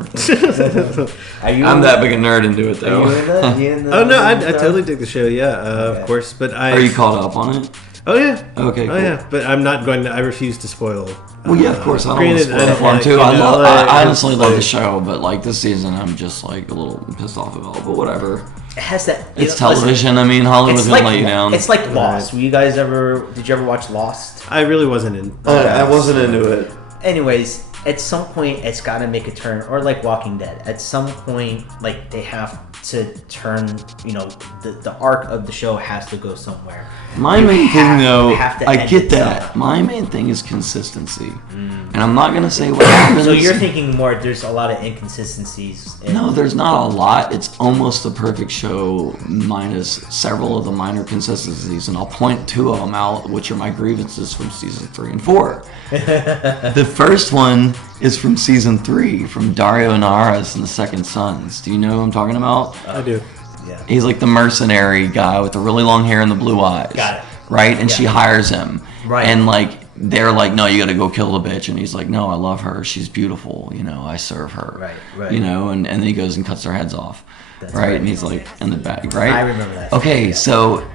I'm that big a nerd into it, though. Oh no, I totally dig the show. Yeah, of course. But are you caught up on it? Oh yeah. Okay. Cool. Oh yeah, but I'm not going to. I refuse to spoil. Well, yeah, of course. I don't want to spoil it for him too. I honestly love the show, but like this season, I'm just like a little pissed off about it. But whatever. It has that. It's television. I mean, Hollywood's gonna let you down. It's like Lost. Did you ever watch Lost? I really wasn't in. I wasn't into it. Anyways, at some point, it's got to make a turn, or like Walking Dead. At some point, like they have to turn. The arc of the show has to go somewhere. My main thing, though, I get that. My main thing is consistency, and I'm not gonna say what happens. So you're thinking more. There's a lot of inconsistencies. No, there's not a lot. It's almost the perfect show, minus several of the minor consistencies, and I'll point 2 of them out, which are my grievances from season 3 and 4. The first one is from season 3, from Dario Naras and the Second Sons. Do you know who I'm talking about? I do. Yeah. He's like the mercenary guy with the really long hair and the blue eyes. Got it. Right? And she hires him. Right. And like they're like, no, you got to go kill the bitch. And he's like, no, I love her. She's beautiful. I serve her. Right. And then he goes and cuts their heads off. That's right. And he's like in the back. Right. I remember that. Okay, so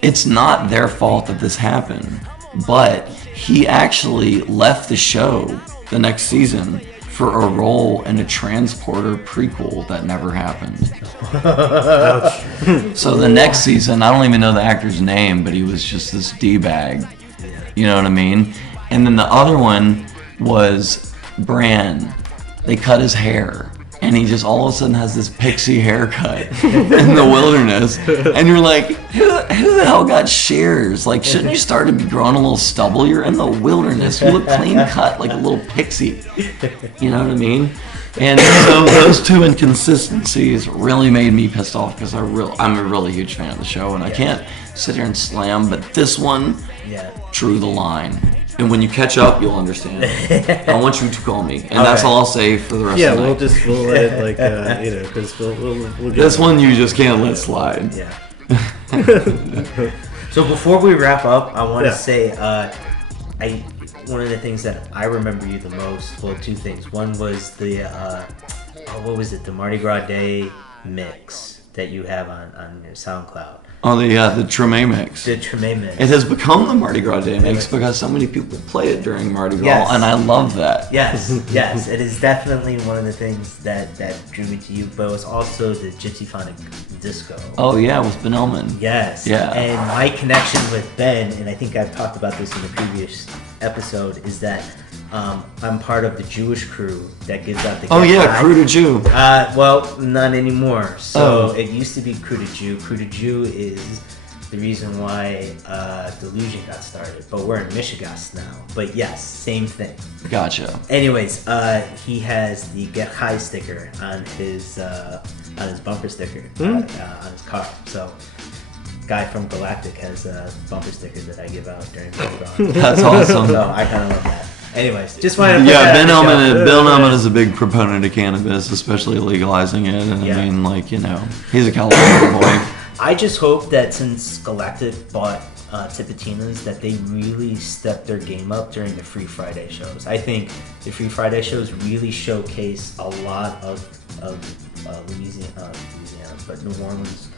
it's not their fault that this happened, but he actually left the show the next season for a role in a Transporter prequel that never happened. So the next season, I don't even know the actor's name, but he was just this D-bag. You know what I mean? And then the other one was Bran. They cut his hair, and he just all of a sudden has this pixie haircut in the wilderness. And you're like, who the hell got shears? Like, shouldn't you start to be growing a little stubble? You're in the wilderness. You look clean cut like a little pixie. You know what I mean? And so those 2 inconsistencies really made me pissed off because I'm a really huge fan of the show, and I can't sit here and slam, but this one drew the line. And when you catch up, you'll understand. I want you to call me, and that's all I'll say for the rest of the night. We'll let it because we'll get this one you just can't let slide. Yeah. So before we wrap up, I want to say, one of the things that I remember you the most. Well, two things. One was the what was it? The Mardi Gras Day mix that you have on your SoundCloud. Oh, the Treme mix. The Treme mix. It has become the Mardi Gras Day mix because so many people play it during Mardi Gras, and I love that. Yes, it is definitely one of the things that drew me to you, but it was also the Gypsyphonic Disco. Oh, yeah, with Ben Elman. Yes. Yeah. And my connection with Ben, and I think I've talked about this in the previous episode, is that I'm part of the Jewish crew that gives out the Crew to Jew. Well, not anymore. So it used to be Crew to Jew. Crew to Jew is the reason why Delusion got started. But we're in Michigas now. But yes, same thing. Gotcha. Anyways, he has the Get High sticker on his bumper sticker on his car. So guy from Galactic has a bumper sticker that I give out during Mardi Gras. That's awesome. So I kind of love that. Anyways, just wanted to put Ben Elman is a big proponent of cannabis, especially legalizing it. And I mean, he's a California boy. I just hope that since Galactic bought Tipitinas, that they really step their game up during the Free Friday shows. I think the Free Friday shows really showcase a lot of Louisiana, but New Orleans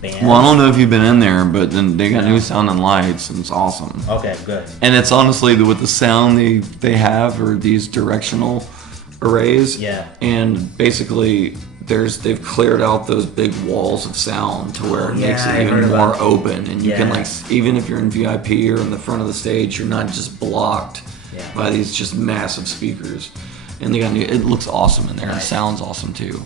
bands. Well, I don't know if you've been in there, but then they got new sound and lights, and it's awesome. Okay, good. And it's honestly with the sound they have are these directional arrays. Yeah. And basically they've cleared out those big walls of sound to where it makes it even more open, and you can even if you're in VIP or in the front of the stage, you're not just blocked by these just massive speakers. And they got it looks awesome in there. Nice. It sounds awesome too.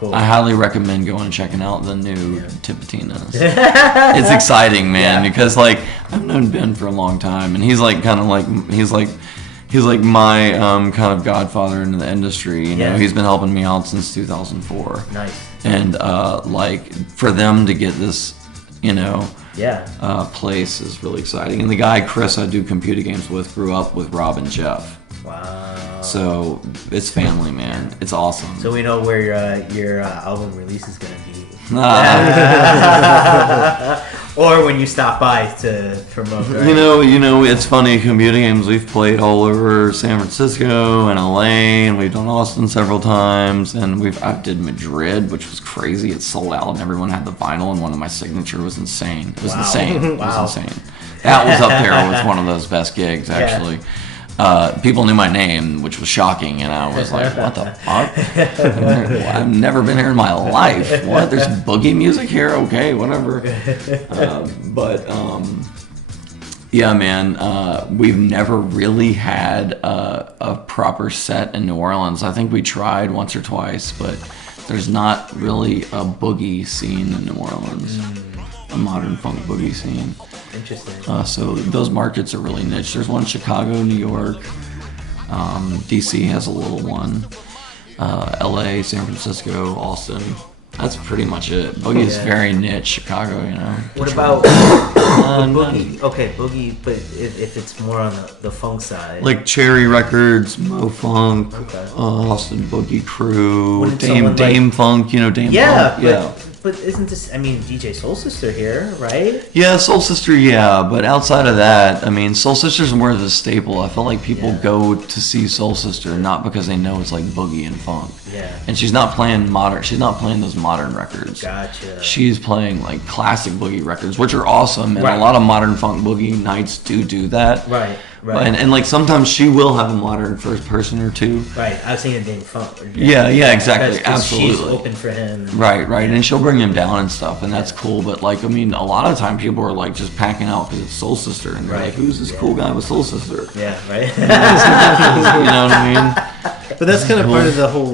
Cool. I highly recommend going and checking out the new Tipitinas. It's exciting, man, because I've known Ben for a long time, and he's like my kind of godfather in the industry. You know, he's been helping me out since 2004. Nice. And for them to get this, place is really exciting. And the guy Chris I do Computa Games with grew up with Rob and Jeff. Wow. So it's family, man. It's awesome. So we know where your album release is going to be. Or when you stop by to promote. Right? You know, it's funny. Computa Games, we've played all over San Francisco and LA, and we've done Austin several times, and I did Madrid, which was crazy. It sold out, and everyone had the vinyl, and one of my signature was insane. It was insane. It was insane. That was up there. It was one of those best gigs, actually. People knew my name, which was shocking, and I was like, what the fuck? I've never been here in my life. What? There's boogie music here? Okay, whatever. Yeah, man, we've never really had a proper set in New Orleans. I think we tried once or twice, but there's not really a boogie scene in New Orleans, a modern funk boogie scene. Interesting. So those markets are really niche. There's one in Chicago, New York. DC has a little one. LA, San Francisco, Austin. That's pretty much it. Boogie is very niche. Chicago, What about boogie? Okay, boogie, but if it's more on the funk side. Like Cherry Records, Mo Funk, Austin Boogie Crew, Dame Funk, Dame Funk. Yeah. But isn't this, DJ Soul Sister here, right? Yeah, Soul Sister, but outside of that, Soul Sister's more of a staple. I feel like people go to see Soul Sister not because they know it's like boogie and funk. Yeah. And she's not playing those modern records. Gotcha. She's playing like classic boogie records, which are awesome, and a lot of modern funk boogie nights do that. Right. And like sometimes she will have a modern first person or two. Right. I was thinking Dame Funk. Yeah, exactly. Absolutely. She's open for him. Right. And she'll bring him down and stuff, and that's cool. But a lot of times people are like just packing out because it's Soul Sister, and they're like, who's this cool guy with Soul Sister? Yeah, right. You know what I mean? But that's kind of part of the whole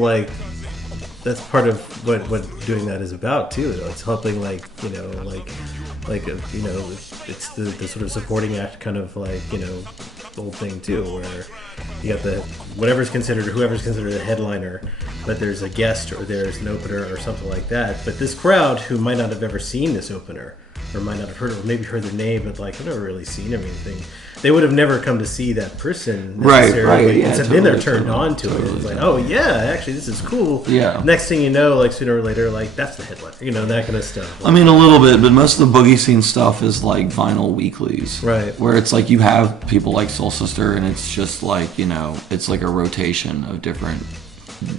that's part of what doing that is about too. It's helping it's the sort of supporting act kind of whole thing too, where you got whoever's considered the headliner but there's a guest or there's an opener or something like that. But this crowd who might not have ever seen this opener or might not have heard, or maybe heard their name, but like I've never really seen him or anything. They would have never come to see that person necessarily. Right. Yeah, and so then they're turned on to it. It's like, oh yeah, actually this is cool. Yeah. Next thing you know, like sooner or later, like that's the headliner, that kind of stuff. I mean, a little bit, but most of the boogie scene stuff is like vinyl weeklies. Right. Where it's like you have people like Soul Sister, and it's just like, it's like a rotation of different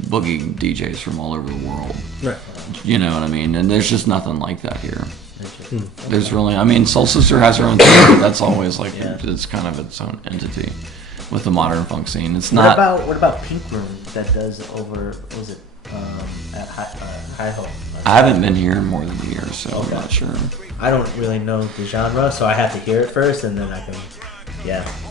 boogie DJs from all over the world. Right. You know what I mean? And there's just nothing like that here. There's really, Soul Sister has her own thing, but that's always like, it's kind of its own entity with the modern funk scene. It's not. What about Pink Room that does over, what was it, at High Hope? I haven't been here in more than a year, so I'm not sure. I don't really know the genre, so I have to hear it first, and then I can,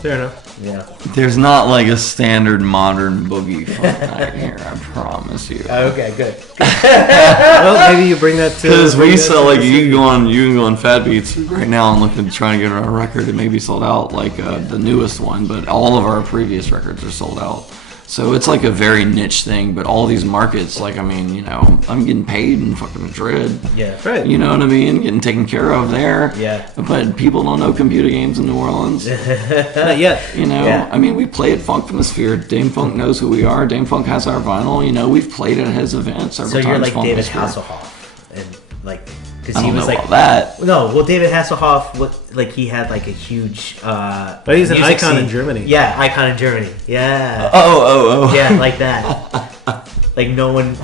Fair enough. Yeah. There's not like a standard modern boogie funk night here, I promise you. Okay, good. Well, maybe you bring that to. Because we sell you can go on Fat Beats right now and look at trying to get our record. It may be sold out, like the newest one, but all of our previous records are sold out. So it's like a very niche thing, but all these markets, like, I'm getting paid in fucking Madrid. Yeah. Right. You know what I mean? Getting taken care of there. Yeah. But people don't know Computa Games in New Orleans. Not yet. Yeah. We play at Funkmosphere. Dame Funk knows who we are. Dame Funk has our vinyl. We've played at his events several times. So you're like David Funkmosphere. Hasselhoff, and like. I don't he was know like about that. No, well, David Hasselhoff, he had like a huge. But he's an icon in Germany. Yeah, icon in Germany. Yeah. Oh. Yeah, like that. like no one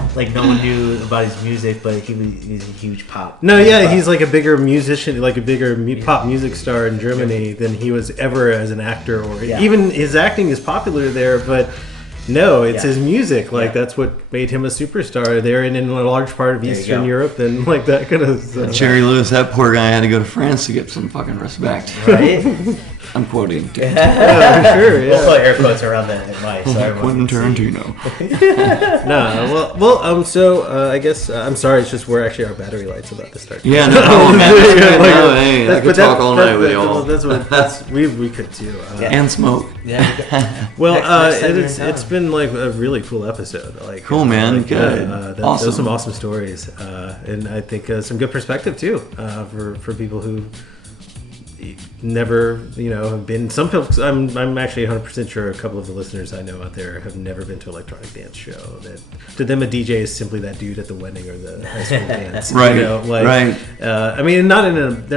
knew about his music, but he's a huge pop. No, yeah, he's like a bigger musician, like a bigger pop music star in Germany than he was ever as an actor, or even his acting is popular there, but. No, it's his music. Like that's what made him a superstar there, and in a large part of Eastern Europe, and like that kind of stuff. Jerry Lewis, that poor guy had to go to France to get some fucking respect. Right? I'm quoting. Sure, yeah. We'll put air quotes around that at my. Quentin Tarantino. So I guess I'm sorry. It's just we're actually our battery light's about to start. Yeah, no problem, man. I could talk all night with y'all. We could too. And smoke. Yeah. Well, it's been like a really cool episode. Like cool, man. Good. Awesome. Those some awesome stories, and I think some good perspective too for people who never, have been. Some folks, I'm actually 100% sure a couple of the listeners I know out there have never been to an electronic dance show. That to them a DJ is simply that dude at the wedding or the high school dance. Right. Right. They're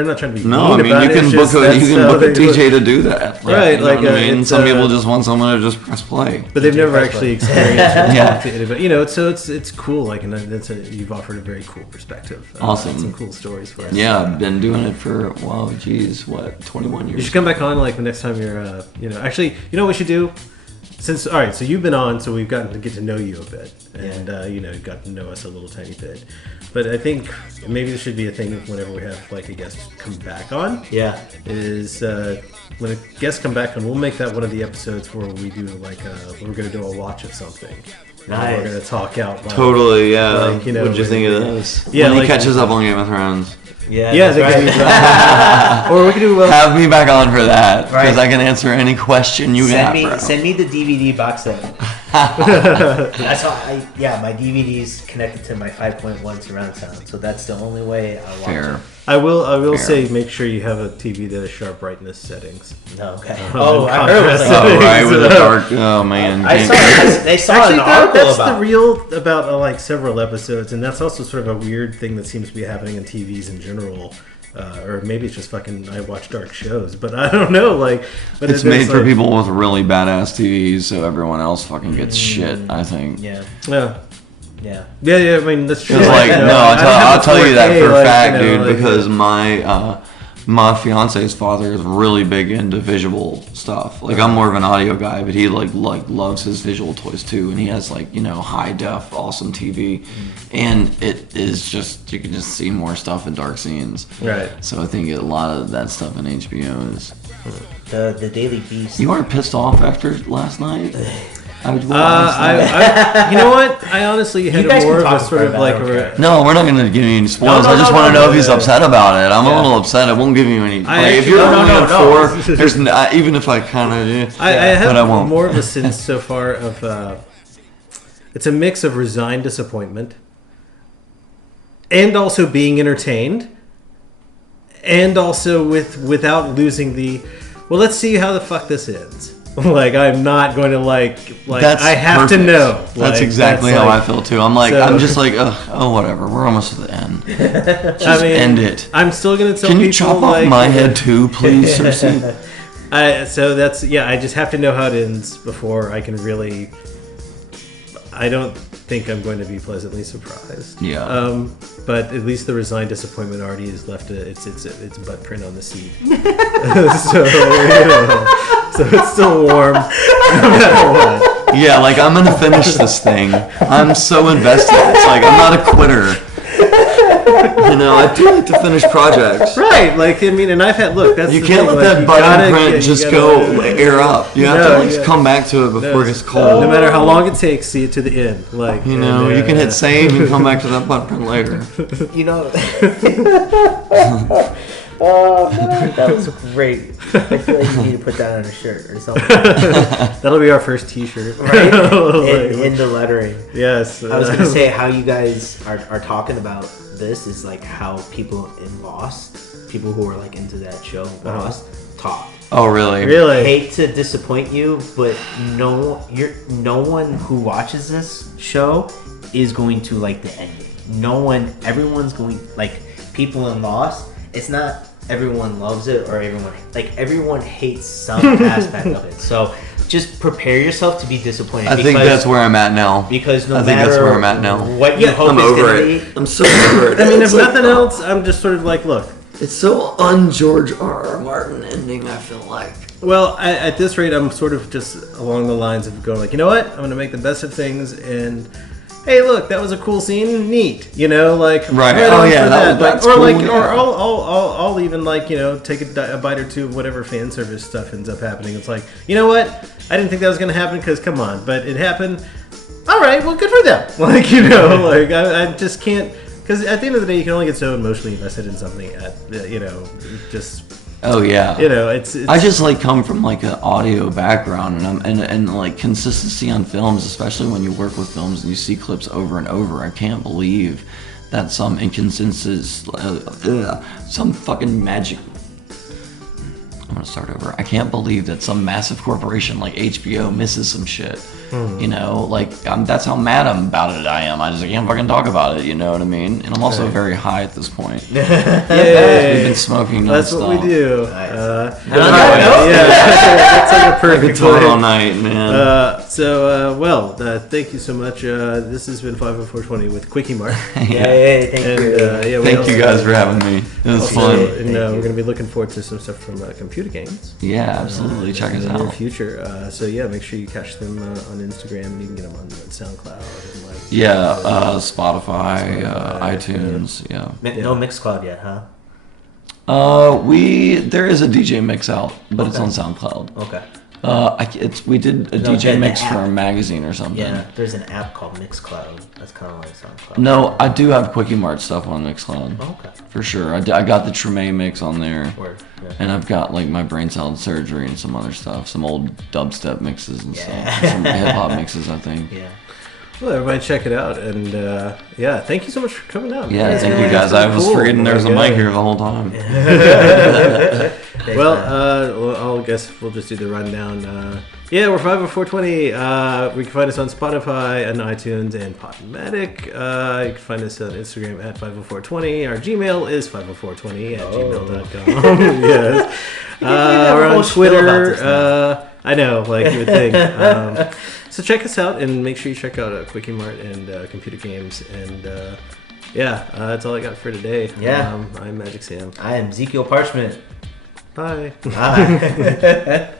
not trying to be. No, mean about you can book a DJ to do that. Right. Some people just want someone to just press play. But they've never actually experienced talk to anybody. So it's cool. Like, and you've offered a very cool perspective. Awesome. Some cool stories for us. Yeah, I've been doing it for 21 years. You should come back on like the next time you're actually, what we should do, so you've been on, so we've gotten to get to know you a bit, and you've gotten to know us a little tiny bit, but I think maybe this should be a thing whenever we have like a guest come back on. Yeah. Is when a guest come back on, we'll make that one of the episodes where we do we're going to do a watch of something. Nice. We're going to talk out. Totally, yeah. What'd you think of this? Yeah, when he catches up on Game of Thrones. Yeah, right. Or we could do. Have me back on for that, because I can answer any question you got. Send me the DVD box set. That's how my DVD's connected to my 5.1 surround sound, so that's the only way I watch it. I will say, make sure you have a TV that has sharp brightness settings. No, okay. I heard it. Right, with the dark. Oh man. They saw Actually, an article that's about. The real about like several episodes, and that's also sort of a weird thing that seems to be happening in TVs in general. Or maybe it's just fucking I watch dark shows, but I don't know. But it's made for people with really badass TVs, so everyone else fucking gets shit. I think. Yeah. I mean, that's true. I'll tell you that for a fact, dude, because my fiance's father is really big into visual stuff. Like, I'm more of an audio guy, but he like loves his visual toys too, and he has high def, awesome TV, and it is just you can just see more stuff in dark scenes. Right. So I think a lot of that stuff in HBO is. The Daily Beast. You weren't pissed off after last night? You know what? I honestly had more of a sort of like. No, we're not going to give you any spoilers. I just want to know if he's upset about it. I'm a little upset. I won't give you any. If you're only at 4, there's even if I kind of. I have more of a sense so far of. it's a mix of resigned disappointment and also being entertained, and also without losing the, well, let's see how the fuck this ends. Like, I'm not going to like That's I have perfect. to know. That's exactly how I feel too. I'm like, I'm just like, oh, whatever. We're almost at the end. Just end it. I'm still going to tell people. people. Can you chop off my head too, please, Cersei? So that's, I just have to know how it ends before I can really. I don't think I'm going to be pleasantly surprised. Yeah. But at least the resigned disappointment already has left its butt print on the seat. So so it's still warm, no matter what. Yeah, like I'm gonna finish this thing. I'm so invested. It's like I'm not a quitter. I do like to finish projects. Right, and I've had, look, that's you the can't thing, let that button print just go air up. You have to come back to it before it gets cold. No matter how long it takes, see it to the end. You can hit save and come back to that button print later. Oh man, that was great. I feel like you need to put that on a shirt or something. That'll be our first T-shirt, right? in the lettering. Yes. I was gonna say how you guys are talking about this is like how people in Lost, people who are like into that show Lost, talk. Oh really? Really? I hate to disappoint you, but no one who watches this show is going to like the ending. Everyone's going, like, people in Lost. It's not everyone loves it or everyone hates some aspect of it. So just prepare yourself to be disappointed. I think that's where I'm at now. Because I think that's where I'm at now. What you hope I'm is over going it. to be. I'm so over it. If nothing else, I'm just sort of like, look. It's so un-George R.R. Martin ending, I feel like. Well, at this rate, I'm sort of just along the lines of going like, you know what? I'm going to make the best of things, and hey, look, that was a cool scene. Neat, Right. Oh yeah, that's or cool, like, yeah. or I'll even take a bite or two of whatever fan service stuff ends up happening. It's like, you know what? I didn't think that was going to happen because come on, but it happened. All right, well, good for them. I just can't, because at the end of the day, you can only get so emotionally invested in something just. Oh yeah. It's I just come from an audio background, and consistency on films, especially when you work with films and you see clips over and over. I can't believe that some inconsistencies, some fucking magic. I'm gonna start over. I can't believe that some massive corporation like HBO misses some shit. That's how mad about it I am. I can't fucking talk about it. You know what I mean? And I'm also very high at this point. We've been smoking. That's what we do. Nice. That's like a perfect talk all night, man. Thank you so much. This has been 50420 with Quickie Mart. Thank you. Thank you guys for having me. It was fun. And we're going to be looking forward to some stuff from Computa Games. Yeah, absolutely. Check us in out. the near future. Make sure you catch them on Instagram, and you can get them on SoundCloud and Spotify, iTunes. Yeah. No Mixcloud yet, huh? There is a DJ mix out, but it's on SoundCloud. Okay. We did a DJ mix for a magazine or something. Yeah, there's an app called Mixcloud. That's kind of like SoundCloud. No, I do have Quickie Mart stuff on Mixcloud. Oh, okay. For sure. I got the Treme mix on there. Word. Yeah. And I've got my brain salad surgery and some other stuff, some old dubstep mixes and stuff, and some hip hop mixes, I think. Yeah. Well, everybody check it out, and thank you so much for coming out. Yeah, thank you guys. I was forgetting there was a mic here the whole time. I guess we'll just do the rundown. We're 50420. We can find us on Spotify and iTunes and Podomatic. You can find us on Instagram at 50420. Our Gmail is 50420 at gmail.com. Yes. We're on Twitter. I know, you would think. So check us out, and make sure you check out Quickie Mart and Computa Games. And that's all I got for today. Yeah. I'm Magic Sam. I am Zekiel Parchment. Bye. Bye.